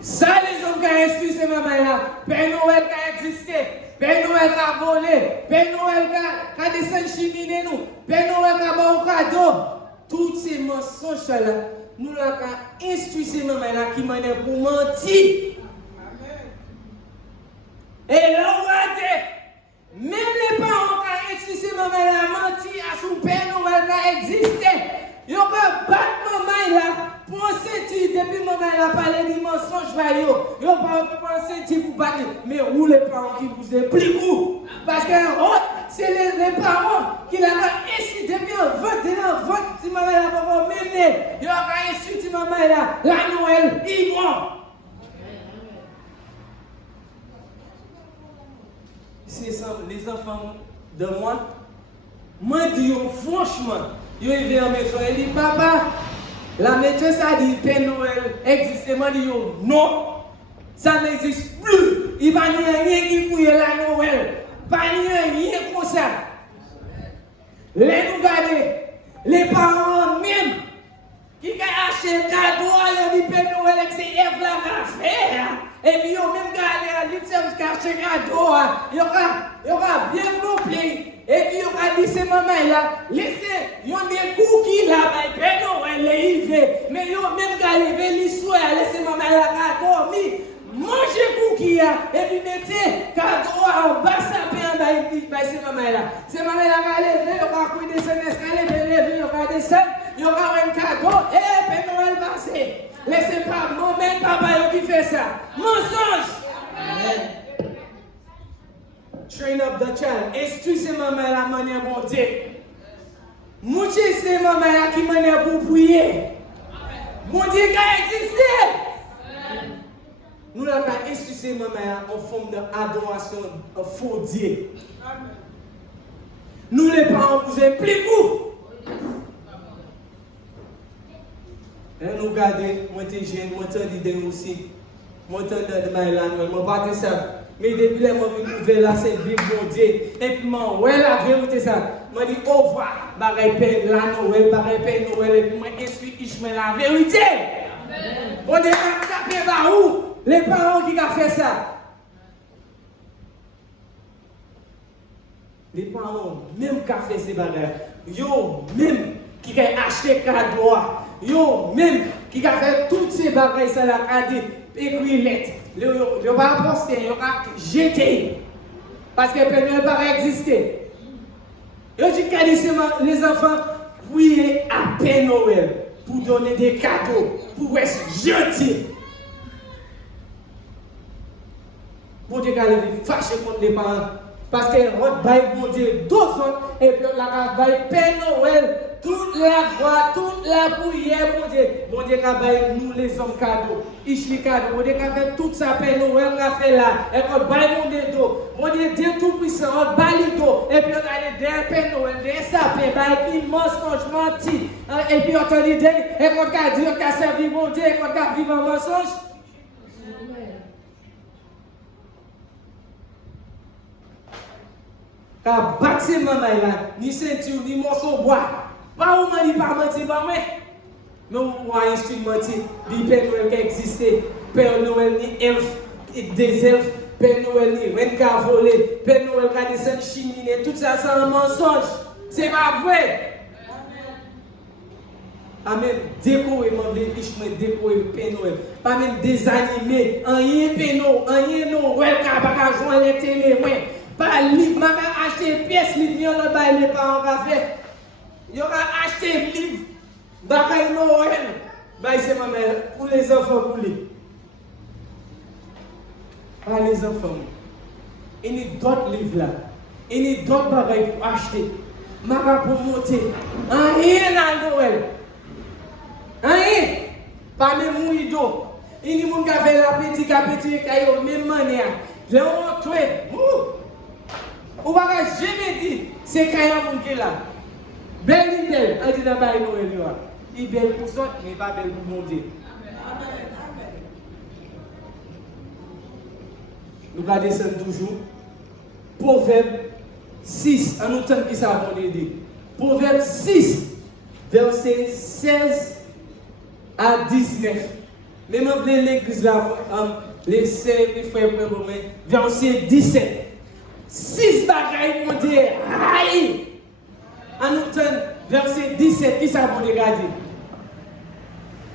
Ça, les hommes qui ont instruit maman là. Père Noël qui a existé. Père Noël qui a volé. Père Noël qui a descendu chiminer nous. Père Noël qui a bon cadeau. Tous ces mensonges là, nous l'avons instruit maman là qui m'en est pour mentir. Et là, on va dire, même les parents qui ont instruit maman là menti à son Père Noël qui a existé. Yo va battre maman là pour sentir depuis maman là parler de mensonge va yo pas pour sentir pour battre mais où les parents qui vous impliquent vous parce que c'est les parents qui l'ont incité depuis un vote si maman là pas mener yo va inciter maman là la Noël ils vont c'est ça les enfants de moi dis franchement. Yo est en maison, il dit papa, la maîtresse a dit Père Noël existe, moi dit non, ça n'existe plus. Il n'y a rien qui couille la Noël, pas rien comme ça. Les nous garder, les parents même qui ont acheté le cadeau, ils ont dit Père Noël c'est Eve la va faire. Et puis ils ont même gardé à l'île qui a acheté le cadeau, il y aura bien flopé. Et Et puis, on a dit, c'est maman là, laissez, il y a des coups qui là, ben non, elle est arrivée. Mais il y a même qu'à lever l'histoire, laissez maman là, à dormir. Mangez cookie et puis mettez cadeau en bas sapin c'est maman là. C'est maman là qui a levé, on va descendre l'escalier, puis lever, on va descendre, il y aura un cadeau et puis Noël passé. Laissez pas maman, papa qui fait ça. Mensonge. Train up the child. Instruis ces mamans la manière bon Dieu. Moucher ces mamans là qui manière pour prier. Bon Dieu qui a existé. Nous avons instruit ces mamans en forme d'adoration, en faux Dieu. Nous les parents vous impliquons. Et nous regardons, moi je suis jeune, moi je suis aussi. Moi je suis de ma langue, moi je ça. Mais depuis que je suis nouvelle là, c'est Bible mon Dieu. Et puis, ouais, la vérité, ça. Je dis, au revoir, pareil, Père, la Noël, pareil, Père Noël, et puis, moi, explique Ishmael la vérité. On est tapé par où? Les parents qui ont fait ça. Les parents, même qui ont fait ces bagages, yo, même qui ont acheté cadeau, yo, même qui ont fait toutes ces bagages, ça l'a dit, écrit lettre. Il ne va pas poster, il va jeter. Parce que le Père Noël pas exister. Il dit que les enfants prier à Père Noël pour donner des cadeaux, pour être gentil. Pour dire qu'elle est fâchée contre les parents. Parce que votre bail, bon Dieu, 2 ans, et puis la bail Père Noël, toute la voix, toute la prière, bon Dieu, qu'a bail nous les hommes cadeaux, Ishli cadeau, bon Dieu, qu'a fait tout ça, Père Noël, qu'a fait là, et qu'on bail mon Dieu, bon Dieu, Dieu tout puissant, on bail l'eau, et puis on a les derrière Père Noël, des sapins, bail mensonge, menti, et puis on a l'idée, et qu'on a dit, on a servi mon Dieu, et qu'on a vécu un mensonge. Car battre maman là, ni ceinture, ni morceau de bois. Pas où man, pas menti, pas moi. Mais on a instrumenté, le Père Noël qui existait. Père Noël ni elfe, des elfes. Père Noël ni reine qui a volé. Père Noël qui a descendu chimine. Tout ça, c'est un mensonge. C'est pas vrai. Pas même décorer, Ishmael décorer Père Noël. Pas même désanimé. Rien Père Noël, rien Noël qui a pas joindre les télé. Pas livre, m'a acheté pièce livre, on va les parents fait. Il aura acheté livre, bagaille Noël. Bah c'est ma mère pour les enfants pour les. Pas les enfants. Il y a d'autres livres là. Il y a d'autres bagailles pour acheter. M'a pour monter. Rien à Noël. Rien. Pas même mouido. Il y a des gens qui fait la petite caillou même manière. Je montre. Ou pas jamais dit, c'est quand il y a là. Belle, on dit dans le Noël. Il est belle pour ça, mais pas belle pour mon Dieu. Nous allons descendre toujours. Proverbe 6, en autant que ça va aider. Proverbe 6, verset 16 à 19. Même en l'église là, les sœurs, les frères, verset 17. 6 bagailles pour dire aïe. En automne, verset 17, qui ça pour regarder?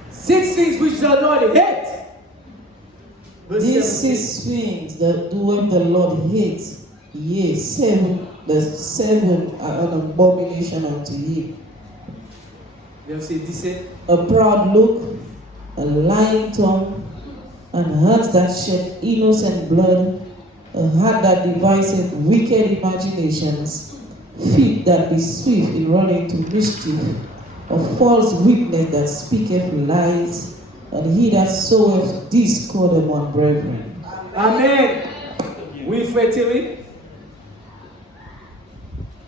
6 things which the Lord hates. These 6 things that doeth the Lord hates, yea, 7 are an abomination unto him. Verset 17. A proud look, a lying tongue, and hands that shed innocent blood, a heart that deviseth wicked imaginations, feet that be swift in running to mischief, a false witness that speaketh lies, and he that soweth discord among brethren. Amen. Oui, frère Thierry.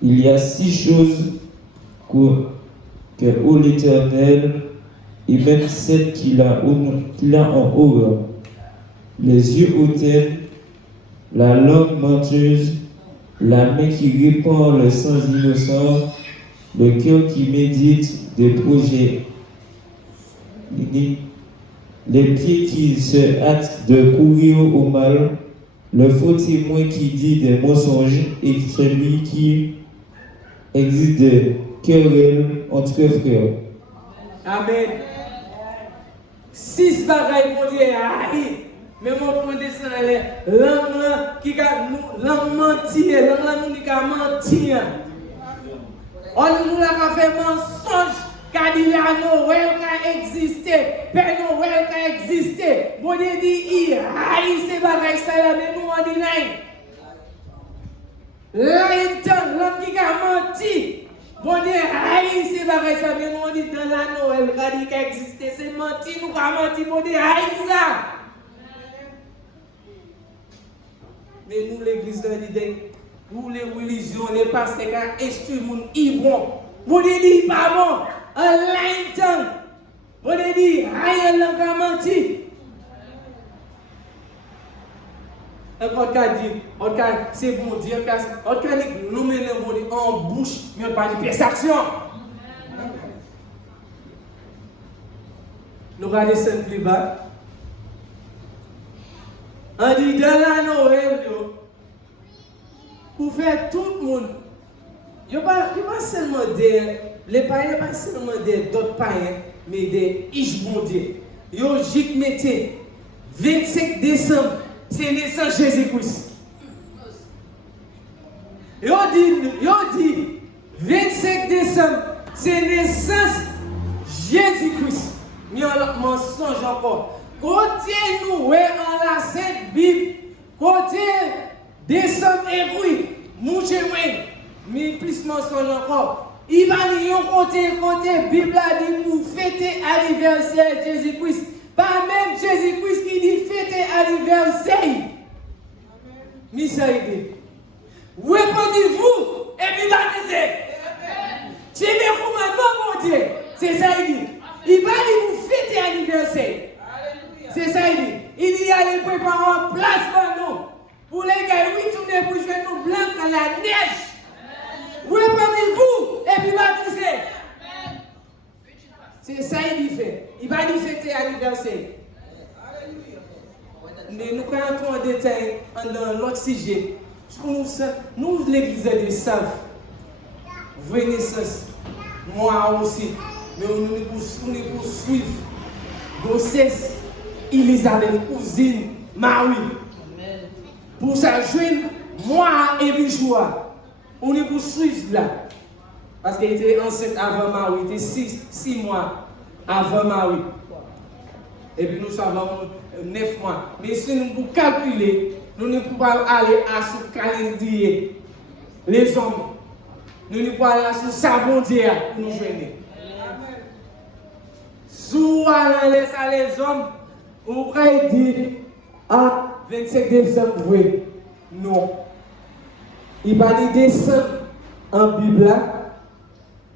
Il y a 6 choses que ô l'Éternel, et même celles qu'il a en horreur: les yeux hautains, la langue menteuse, la main qui répand le sang innocent, le cœur qui médite des projets iniques, les pieds qui se hâtent de courir au mal, le faux témoin qui dit des mensonges et celui qui existe des querelles entre frères. Amen. 6 bagailles pour dire aïe. Mais mon point de descendre l'homme qui a l'homme menti, l'homme qui a menti. On nous a fait mensonge. Car il y a Noël qui a existé, Père Noël qui a existé. Bon Dieu dit, il haït ces bagailles, ça là, mais nous on dit non. Là, l'homme qui a menti. Bon Dieu haït ces bagailles, ça, mais nous on dit dans la Noël qui a existé, c'est menti, nous avons menti, bon Dieu haït ça. Mais nous, l'église de l'idée, nous, les religions, les pasteurs qui ont instrument, ils bon. Bon Dieu dit, pas bon. Un lantern. Bon Dieu dit, aïe, l'homme qui a menti. Encore qu'à dire, c'est bon Dieu, encore qu'à nous mettons en bouche, mais pas de perception. Nous regardons ça plus bas. On dit dans la Noël, pour faire tout le monde, il n'y a pas seulement les païens, pas seulement d'autres païens, mais des Ishbondiers. Yo jik mette 25 décembre, c'est naissance Jésus-Christ. Yo dit 25 décembre, c'est naissance Jésus-Christ. Mais on mensonge encore. Côté nous, en la Sainte Bible, côté décembre et oui, mouche mais plus mensonge encore. Il va y avoir côté Bible a dit nous fêter anniversaire Jésus-Christ. Pas même Jésus-Christ qui dit fêter anniversaire. Mais ça y est. Répondez-vous et puis baptisez. Tu es comment mon Dieu. C'est ça il dit. Il va dire vous fêter anniversaire. C'est ça il dit. Il dit allez préparer en place pour nous. Pour les gars, oui, tournez pour jouer nous blancs dans la neige. Répondez-vous et puis baptisez. C'est ça il fait. Il va dire fêter anniversaire. Mais nous quand on détail dans l'autre sujet. Nous l'église des saves. Vraie naissance. Moi aussi. Mais nous pour suivre. Grossesse. Elisabeth, cousine, Marie. Pour ça, joindre moi et Bijoua. On est pour suivre là. Parce qu'il était enceinte avant Marie. Il était 6 mois avant Marie. Et puis nous savons 9 mois. Mais si nous pouvons calculer, nous ne pouvons pas aller à ce calendrier. Les hommes. Nous ne pouvons pas aller à ce sabondier pour nous joindre. Sous les hommes, on pourrait dire à 25 décembre, oui. Non. Il va dire décembre en Bible.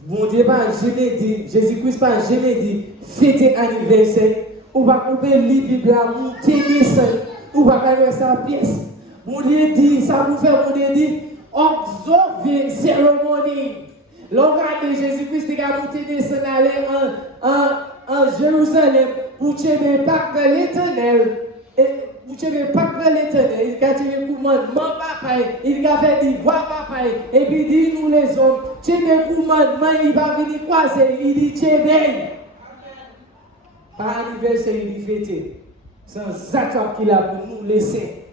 Bon Dieu, pas jamais dit, Jésus-Christ pas jamais dit, fêter anniversaire. Ou pas couper la Bible, monter décembre. Ou pas faire sa pièce. Bon Dieu dit, ça vous fait, bon Dieu dit, observer cérémonie. L'organe de Jésus-Christ qui a monté descendre en Jérusalem pour tuer les Pâques de l'Éternel. Et pour tuer les Pâques de l'Éternel, il a tiré le commandement papa, il a fait des voix papa, et puis dit nous les hommes, tuer les commandements, il va venir croiser, il dit tuer bien. Par anniversaire, il dit fêter. C'est un zakat qu'il a pour nous laisser.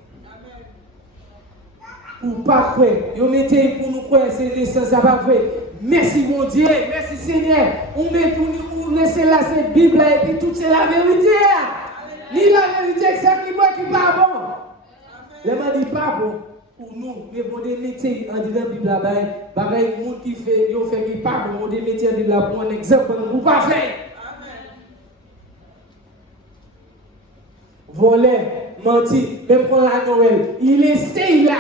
Pour pas croire, il mettez pour nous croire, c'est naissance, ça va vrai. Merci mon Dieu, merci Seigneur. On met pour nous laisser là cette Bible et puis tout c'est la vérité. Ni la vérité, c'est ça qui n'est pas bon. Le monde dit pas bon pour nous, mais bon des métiers en disant Bible là-bas, bagaille monde qui fait, il fait qui pas bon, des métiers en Bible là pour un exemple pour pas faire. Voler, mentir, même pour la Noël, il essaye là.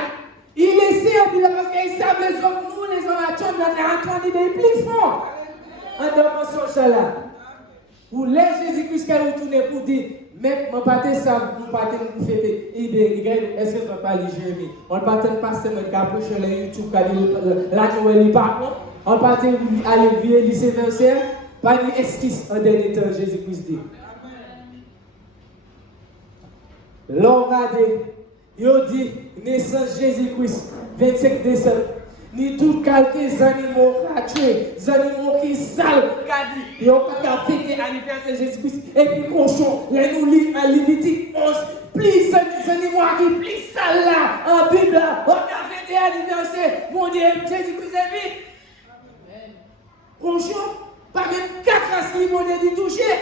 Il essaie parce qu'ils savent les hommes, nous les hommes à Tchon, on a entendu des plus forts. En dehors de ce là. Pour les Jésus-Christ qui a retourné pour dire, mais mon pâté ça, mon pâté nous fêter. Est-ce que ça va pas les Jérémie? On ne pâté pas seulement qui approche les YouTube, la Noël n'est pas bon. On ne pâté aller via lycée Vincent, pas une esquisse en dernier temps, Jésus-Christ dit. L'on va dire, il dit naissance Jésus-Christ, 25 décembre. ni toute qualité des animaux gratuits, des animaux qui sales, qui n'ont pas qu'à fêter l'anniversaire de Jésus-Christ. Et puis cochon, les nous lit en Lévitique 11, plus des animaux qui plus sales là, en Bible là, on a fêté l'anniversaire, mon Dieu, Jésus-Christ est vite. Cochon, pas même 4 races qui m'ont dit toucher.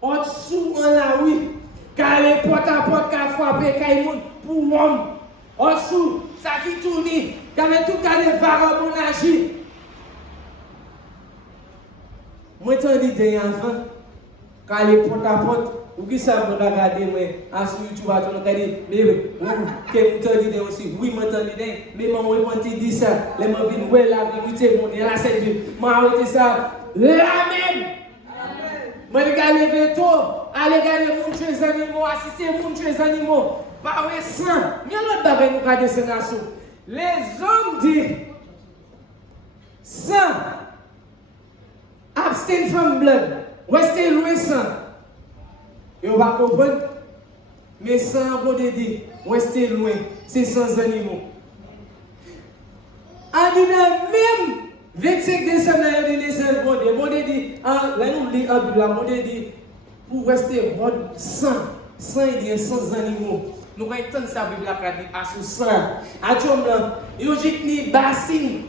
En dessous, en la oui, car les porte à porte qui a frappé, pour l'homme. En dessous, ça qui tourne, quand même tout cas de varons pour agir. Moi, je dis des enfants, quand les porte à porte, ou qui savent regarder, moi, en sur YouTube, tu vas dire, mais que vous dit aussi, oui, moi, je dis, mais maman, moi, je dis ça, les mamans viennent, ouais, la vérité, mon Dieu, la c'est Dieu. Moi, arrêtez ça, la même. Moi, je vais lever tôt, aller regarder mon tuer les animaux, assister mon tuer les animaux. Pas ouais, sang. Il y a l'autre bagaille nous garder ces nations. Les hommes disent, sang, abstain from blood, restez loin sang. Et on va comprendre. Mais sang, on peut dire, restez loin, c'est sans animaux. En même 25 décembre, bon Dieu dit, là nous dit en Bible, bon Dieu dit, pour rester sans il y a sans animaux. Nous avons entendu ça, Bible qui dit, à ce sang. À Tchom, il y a ni bassine,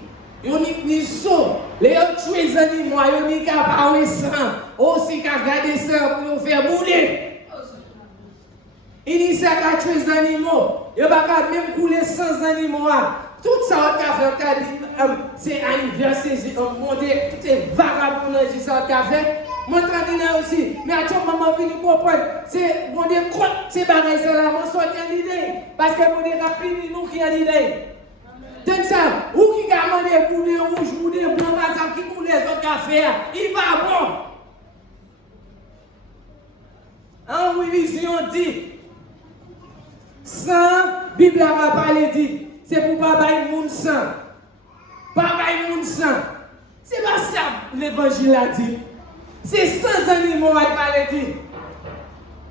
il y a ni saut, les autres tuer les animaux, il y a ni capables sang, aussi qu'à garder ça pour faire bouler. Il y a qu'à tuer les animaux, il n'y a pas même couler sans animaux. Tout ça, on a fait, c'est anniversaire, on dit, tout est vagabond, ça, on a fait. Moi, je aussi, mais à tout moment, je comprendre, c'est, mon Dieu, c'est pareil, c'est là, moi, sorti l'idée, parce que mon Dieu, rapide, nous qui a l'idée. Donc ça, ou qui a demandé pour des rouges, pour des blancs, qui pour les autres affaires, il va bon. En révision dit, sans, Bible va parler dit, c'est pour pas bailler moun sang. Pas bailler moun sang. C'est pas ça l'évangile a dit. C'est sans animaux à parler dit.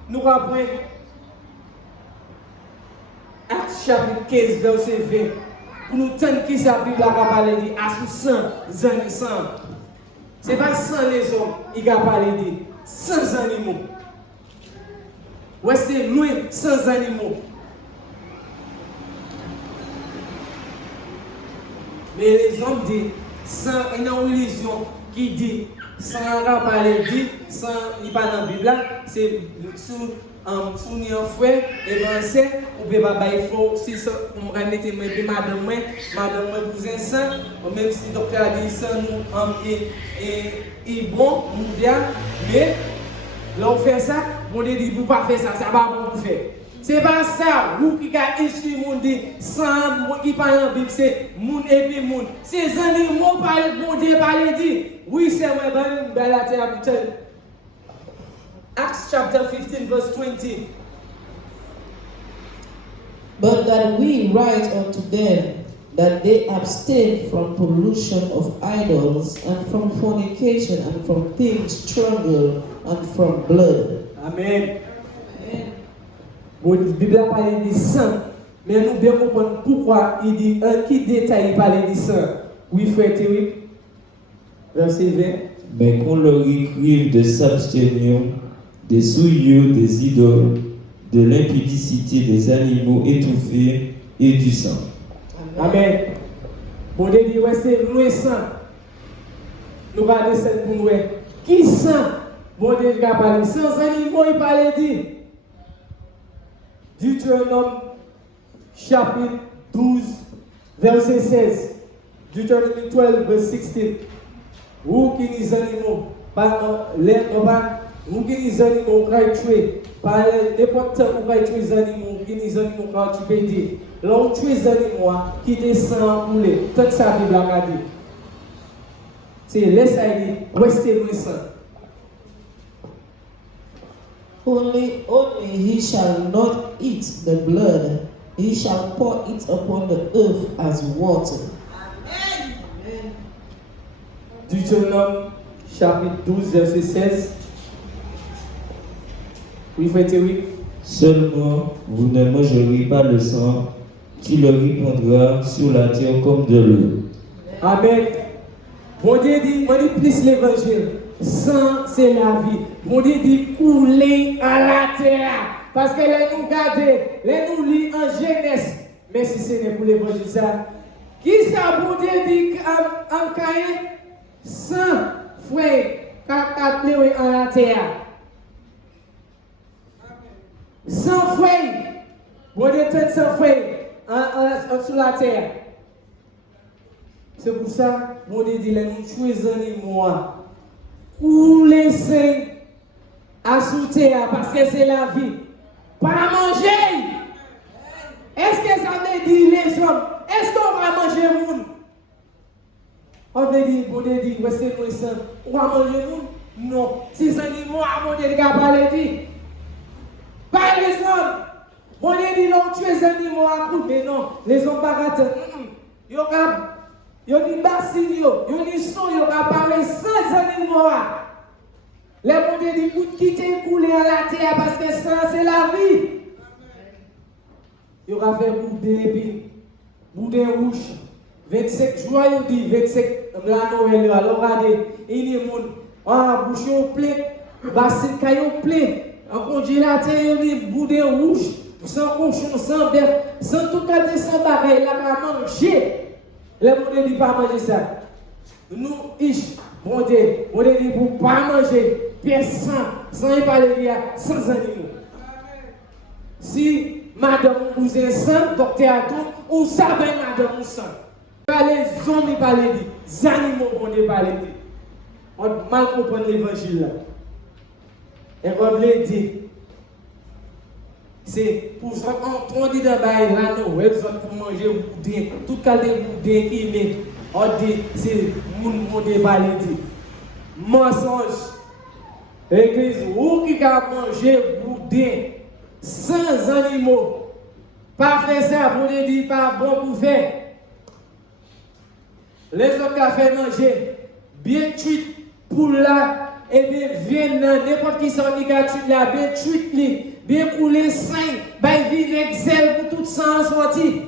Nous rappelons Actes chapitre 15 verset 20. Pour nous tenir qui ça Bible a parlé dit à sous sans. C'est pas sans les hommes, il a parlé dit sans animaux. Ouais, c'est loin sans animaux. Mais les hommes disent, sans une religion qui dit, sans parler dit, sans il parle dans la Bible, c'est sous un frère, et bien c'est, ou bien il faut, si on va mettre madame moi, cousin saint, même si le docteur a dit ça, nous, est bon, mondial, mais là on fait ça, on dit, vous ne pas faire ça, ça va bon pour faire. C'est pas ça, vous qui avez instruit le monde, sans monde qui parle en Bible, c'est monde et puis monde. Ces animaux parlent, mon Dieu parle dit, oui, c'est vrai, ben la terre habituelle. Acts chapter 15, verse 20. But that we write unto them that they abstain from pollution of idols, and from fornication, and from things strangled, and from blood. Amen. La Bible parle de sang, mais nous devons comprendre pourquoi il dit qui détaille parler de sang. Oui, frère Thierry, verset 20. Mais qu'on leur écrive de s'abstenir des souillures, des idoles, de l'impudicité des animaux étouffés et du sang. Amen. Bon Dieu dit, ouais, c'est loin sang. Nous allons cette pour nous. Qui sang? Bon Dieu va parler. Sans animaux, il parle dit. Deutéronome chapitre 12, verset 16. Deutéronome 12, verset 16. Vous qui les animaux, par l'air vous qui les animaux, vous pouvez tuer. Par n'importe temps, vous pouvez tuer les animaux, qui les animaux, quand tu peux dire. Là, on tue les animaux, qui descendent pour les. Tout ça, la Bible a dit. C'est laissez aller, restez loin ça. Only he shall not eat the blood, he shall pour it upon the earth as water. Amen. Deutéronome chapitre 12, verset 16. Oui, frère Thierry. Seulement, vous ne mangerez pas le sang, qui leur répandra sur la terre comme de l'eau. Amen. Bon Dieu dit, moi dit plus l'évangile. Sang, c'est la vie. Bon Dieu dit couler à la terre. Parce que les nous garder, les nous lit en Genèse. Mais si ce n'est pour l'évangile, ça. Qui ça, bon Dieu dit en Caïn? Sang, frère, appelé en la terre. Sans frère. Bon Dieu tente sans frère sur la terre. C'est pour ça, bon Dieu dit, les nous choisissons moi. Pour laisser à sous terre, parce que c'est la vie. Pas manger. Est-ce que ça veut dire les hommes? Est-ce qu'on va manger le monde? On veut dire, bon Dieu dit, restez nous ici. On va manger le monde? Non. Si c'est animaux, bon Dieu dit, parler dit. Pas les hommes. Bon Dieu dit, l'on tue les animaux à coup, mais non. Les hommes pas ratés. Yo ni basin yo ni son yo va parler sans animaux. Les bon Dieu dit quitter couler à la terre parce que ça c'est la vie. Yo va faire boudin rouge. 25 jours yo dit 25 la Noël alors regardez il y a monde bouchon plein basin caillou plein en congélateur yo dit boudin rouge sans cochon sans bœuf sans tout cas sans bagaille là va manger. Le bon Dieu dit pas manger ça. Nous, bon Dieu dit pour pas manger, pièce sans y parler, sans animaux. Si madame vous est sans, docteur à tout, ou savez madame vous sans. Les zombies parler, les animaux bon Dieu parler. On mal comprendre l'évangile là. Et on veut dire, c'est pour ça qu'on dit dans le bail là, nous, pour manger boudin, tout cas de boudin qui met, on dit, c'est mon débat. Mensonge. L'église, où qui a mangé boudin sans animaux, pas faire ça, pour ne dire pas bon pour faire. Les autres qui ont fait manger, bien cuit pour là, et bien viennent n'importe qui s'en dit là, bien cuit bien couler sain, bien vivre zèle pour tout ça en sortie.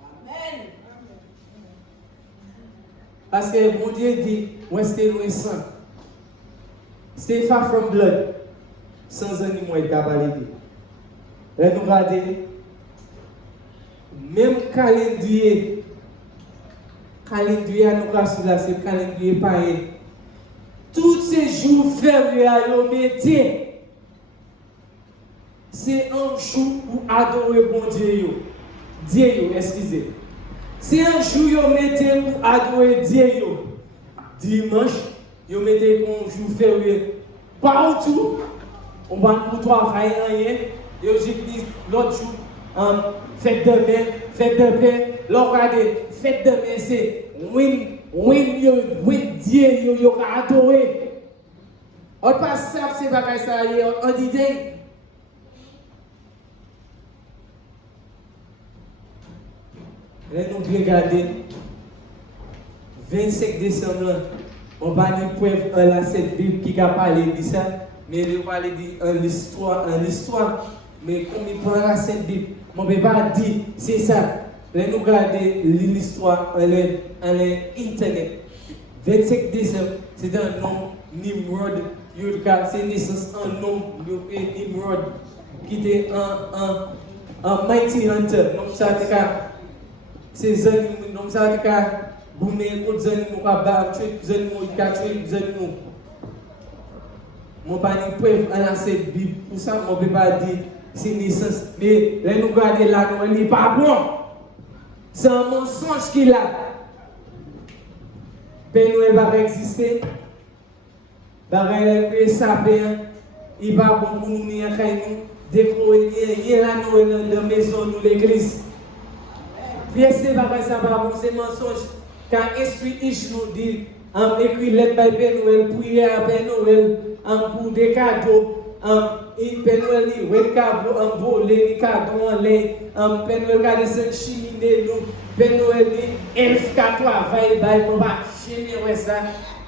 Amen. Parce que mon Dieu dit, restez loin sang. Stay far from blood. Sans animaux, il capable de dire. Là, nous regardons, même calendrier, nous rassurons là, c'est calendrier pareil. Tous ces jours fériés, nous mettez. C'est un jour pour adorer bon Dieu. Dieu, excusez. C'est un jour où vous mettez pour adorer Dieu. Dimanche, vous mettez un jour férié. Partout, on va pour toi faire rien. Vous dites l'autre jour, fête de main, fête de paix. Regardez, fête de main, c'est win Dieu, vous adoré. On passe ça, c'est pas ça, on dit là, nous bien regarder 25 décembre, on va nous preuve dans cette Bible qui a parlé de ça, mais on va parler de l'histoire, mais comme il prend la cette Bible, on ne peut pas dire c'est ça. Là, nous regardons l'histoire en internet. 25 décembre, c'est un nom Nimrod, c'est naissance un nom Nimrod qui était un mighty hunter. Donc ça ces animaux, nous avons boumé contre les animaux, tuer les animaux. Mon père nous preuve à cette Bible, pour ça, on ne peut pas dire c'est naissance. Mais là, nous regardons là, nous n'est pas bon. C'est un mensonge qu'il a. Père Noël va exister. Barre créé sapin. Il va bon pour nous, décorer, il y a la Noël dans la maison, nous l'église. Pièce c'est pas ça par bon c'est mensonge quand esprit ish nous dit écrit lettre by Père Noël prière à Père Noël pour des cadeaux Père Noël dit ouais cadeau voler des cadeaux en l'air Père Noël garde cette cheminée nous Père Noël dit elf ka travail by mon pas cheminée ouais ça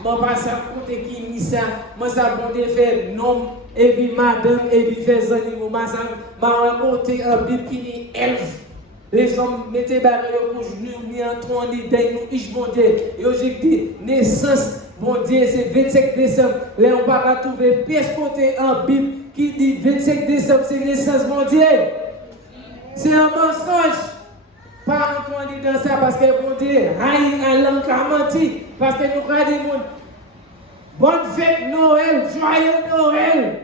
mon pas ça côté qui ni ça moi ça bon de faire nom et puis madame et puis faire animaux ma ça m'a raconté un bible qui dit elf Les hommes mettaient barré pour nous, Antoine, nous, ich bon Dieu. Et aujourd'hui, naissance, bon Dieu, c'est 25 décembre. Là, on va trouver pièce côté en Bible qui dit 25 décembre, c'est naissance, bon Dieu. C'est un mensonge. Pas Antoine dit dans ça parce que bon Dieu, aïe, à l'homme qui a menti. Parce que nous regardons, bonne fête Noël, joyeux Noël.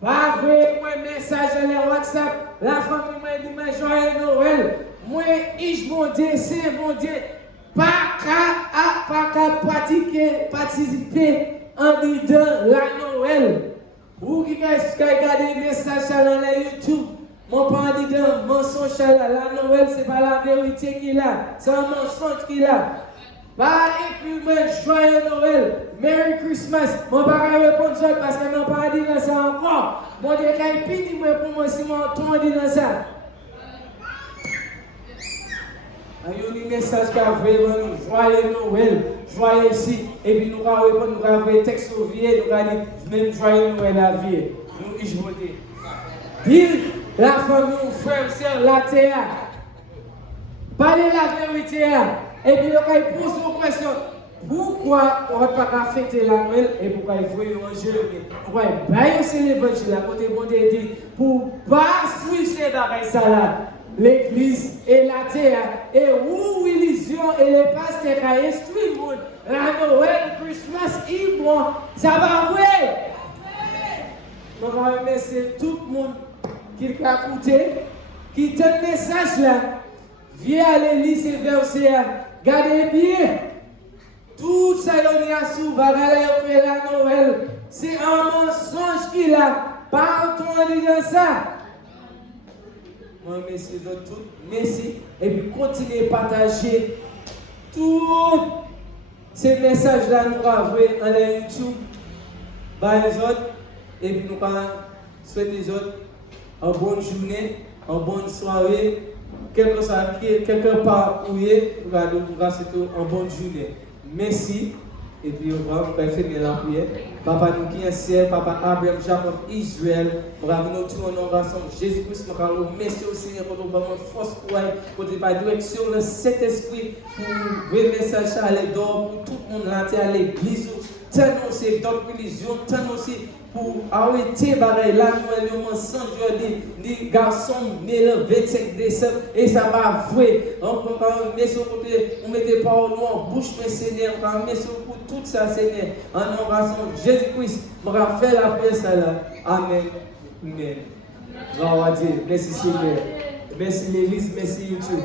Pas vrai, moi, message dans les WhatsApp. La famille m'a dit, mais joyeux Noël. Moi, ich mon Dieu, c'est mon Dieu. Pas qu'à participer en disant la Noël. Vous qui regardez les messages dans la YouTube, mon père dit mensonge la Noël, c'est pas la vérité qu'il a, c'est un mensonge qu'il a. Pas écrire joyeux Noël, Merry Christmas. Mon père répond ça parce que mon père dit dans ça encore. Mon Dieu, quand il finit pour moi, si mon ton dit dans ça. Il y a un message qui a vraiment joyeux Noël, joyeux ici. Et puis nous allons répondre, nous allons faire un texte au vieux, nous allons dire même joyeux Noël à vie. Nous y jouons. Dire la famille, frère, sœur, la terre. Parlez la vérité. Et puis on va poser une question. Pourquoi on ne va pas fêter la Noël et pourquoi il faut y manger? Pourquoi il faut baisser l'évangile à côté bon Dieu dit pour ne pas suivre ces bagages là. L'église et la terre et où religion et les pasteurs qui instruisent le monde. La Noël, Christmas, bon, ça va vrai. On va remercier tout le monde qui a écouté, qui t'a le message là. Viens aller lire ces versets. Gardez bien. Tout ça, il y a sous la Noël. C'est un mensonge qu'il a. Pas entendu dans ça. Moi, merci de tout. Merci. Et puis, continuez à partager tous ces messages-là. Nous avons vu en YouTube. Les autres. Et puis, nous allons souhaiter les autres une bonne journée, une bonne soirée. Quelque part où il est, nous allons souhaiter une bonne journée. Merci. Et puis on va finir la prière. Papa nous qui est ciel, Papa Abraham, Jacob, Israël, nous avons tout en nom de Jésus-Christ. Nous avons merci au Seigneur pour nous donner force pour aller, pour la direction de cet esprit, pour le message à l'endor, pour tout le monde à l'église. Tant aussi d'autres religions, tant aussi pour arrêter la Noël, le mensonge des garçons nés le 25 décembre et ça va vrai. On mettez pas au nom en bouche, mais Seigneur, on va mettre pour tout ça, Seigneur. En nom de Jésus-Christ, on va faire la prière, ça là. Amen. Amen. Gloire à Dieu. Merci Seigneur. Merci l'église, merci YouTube.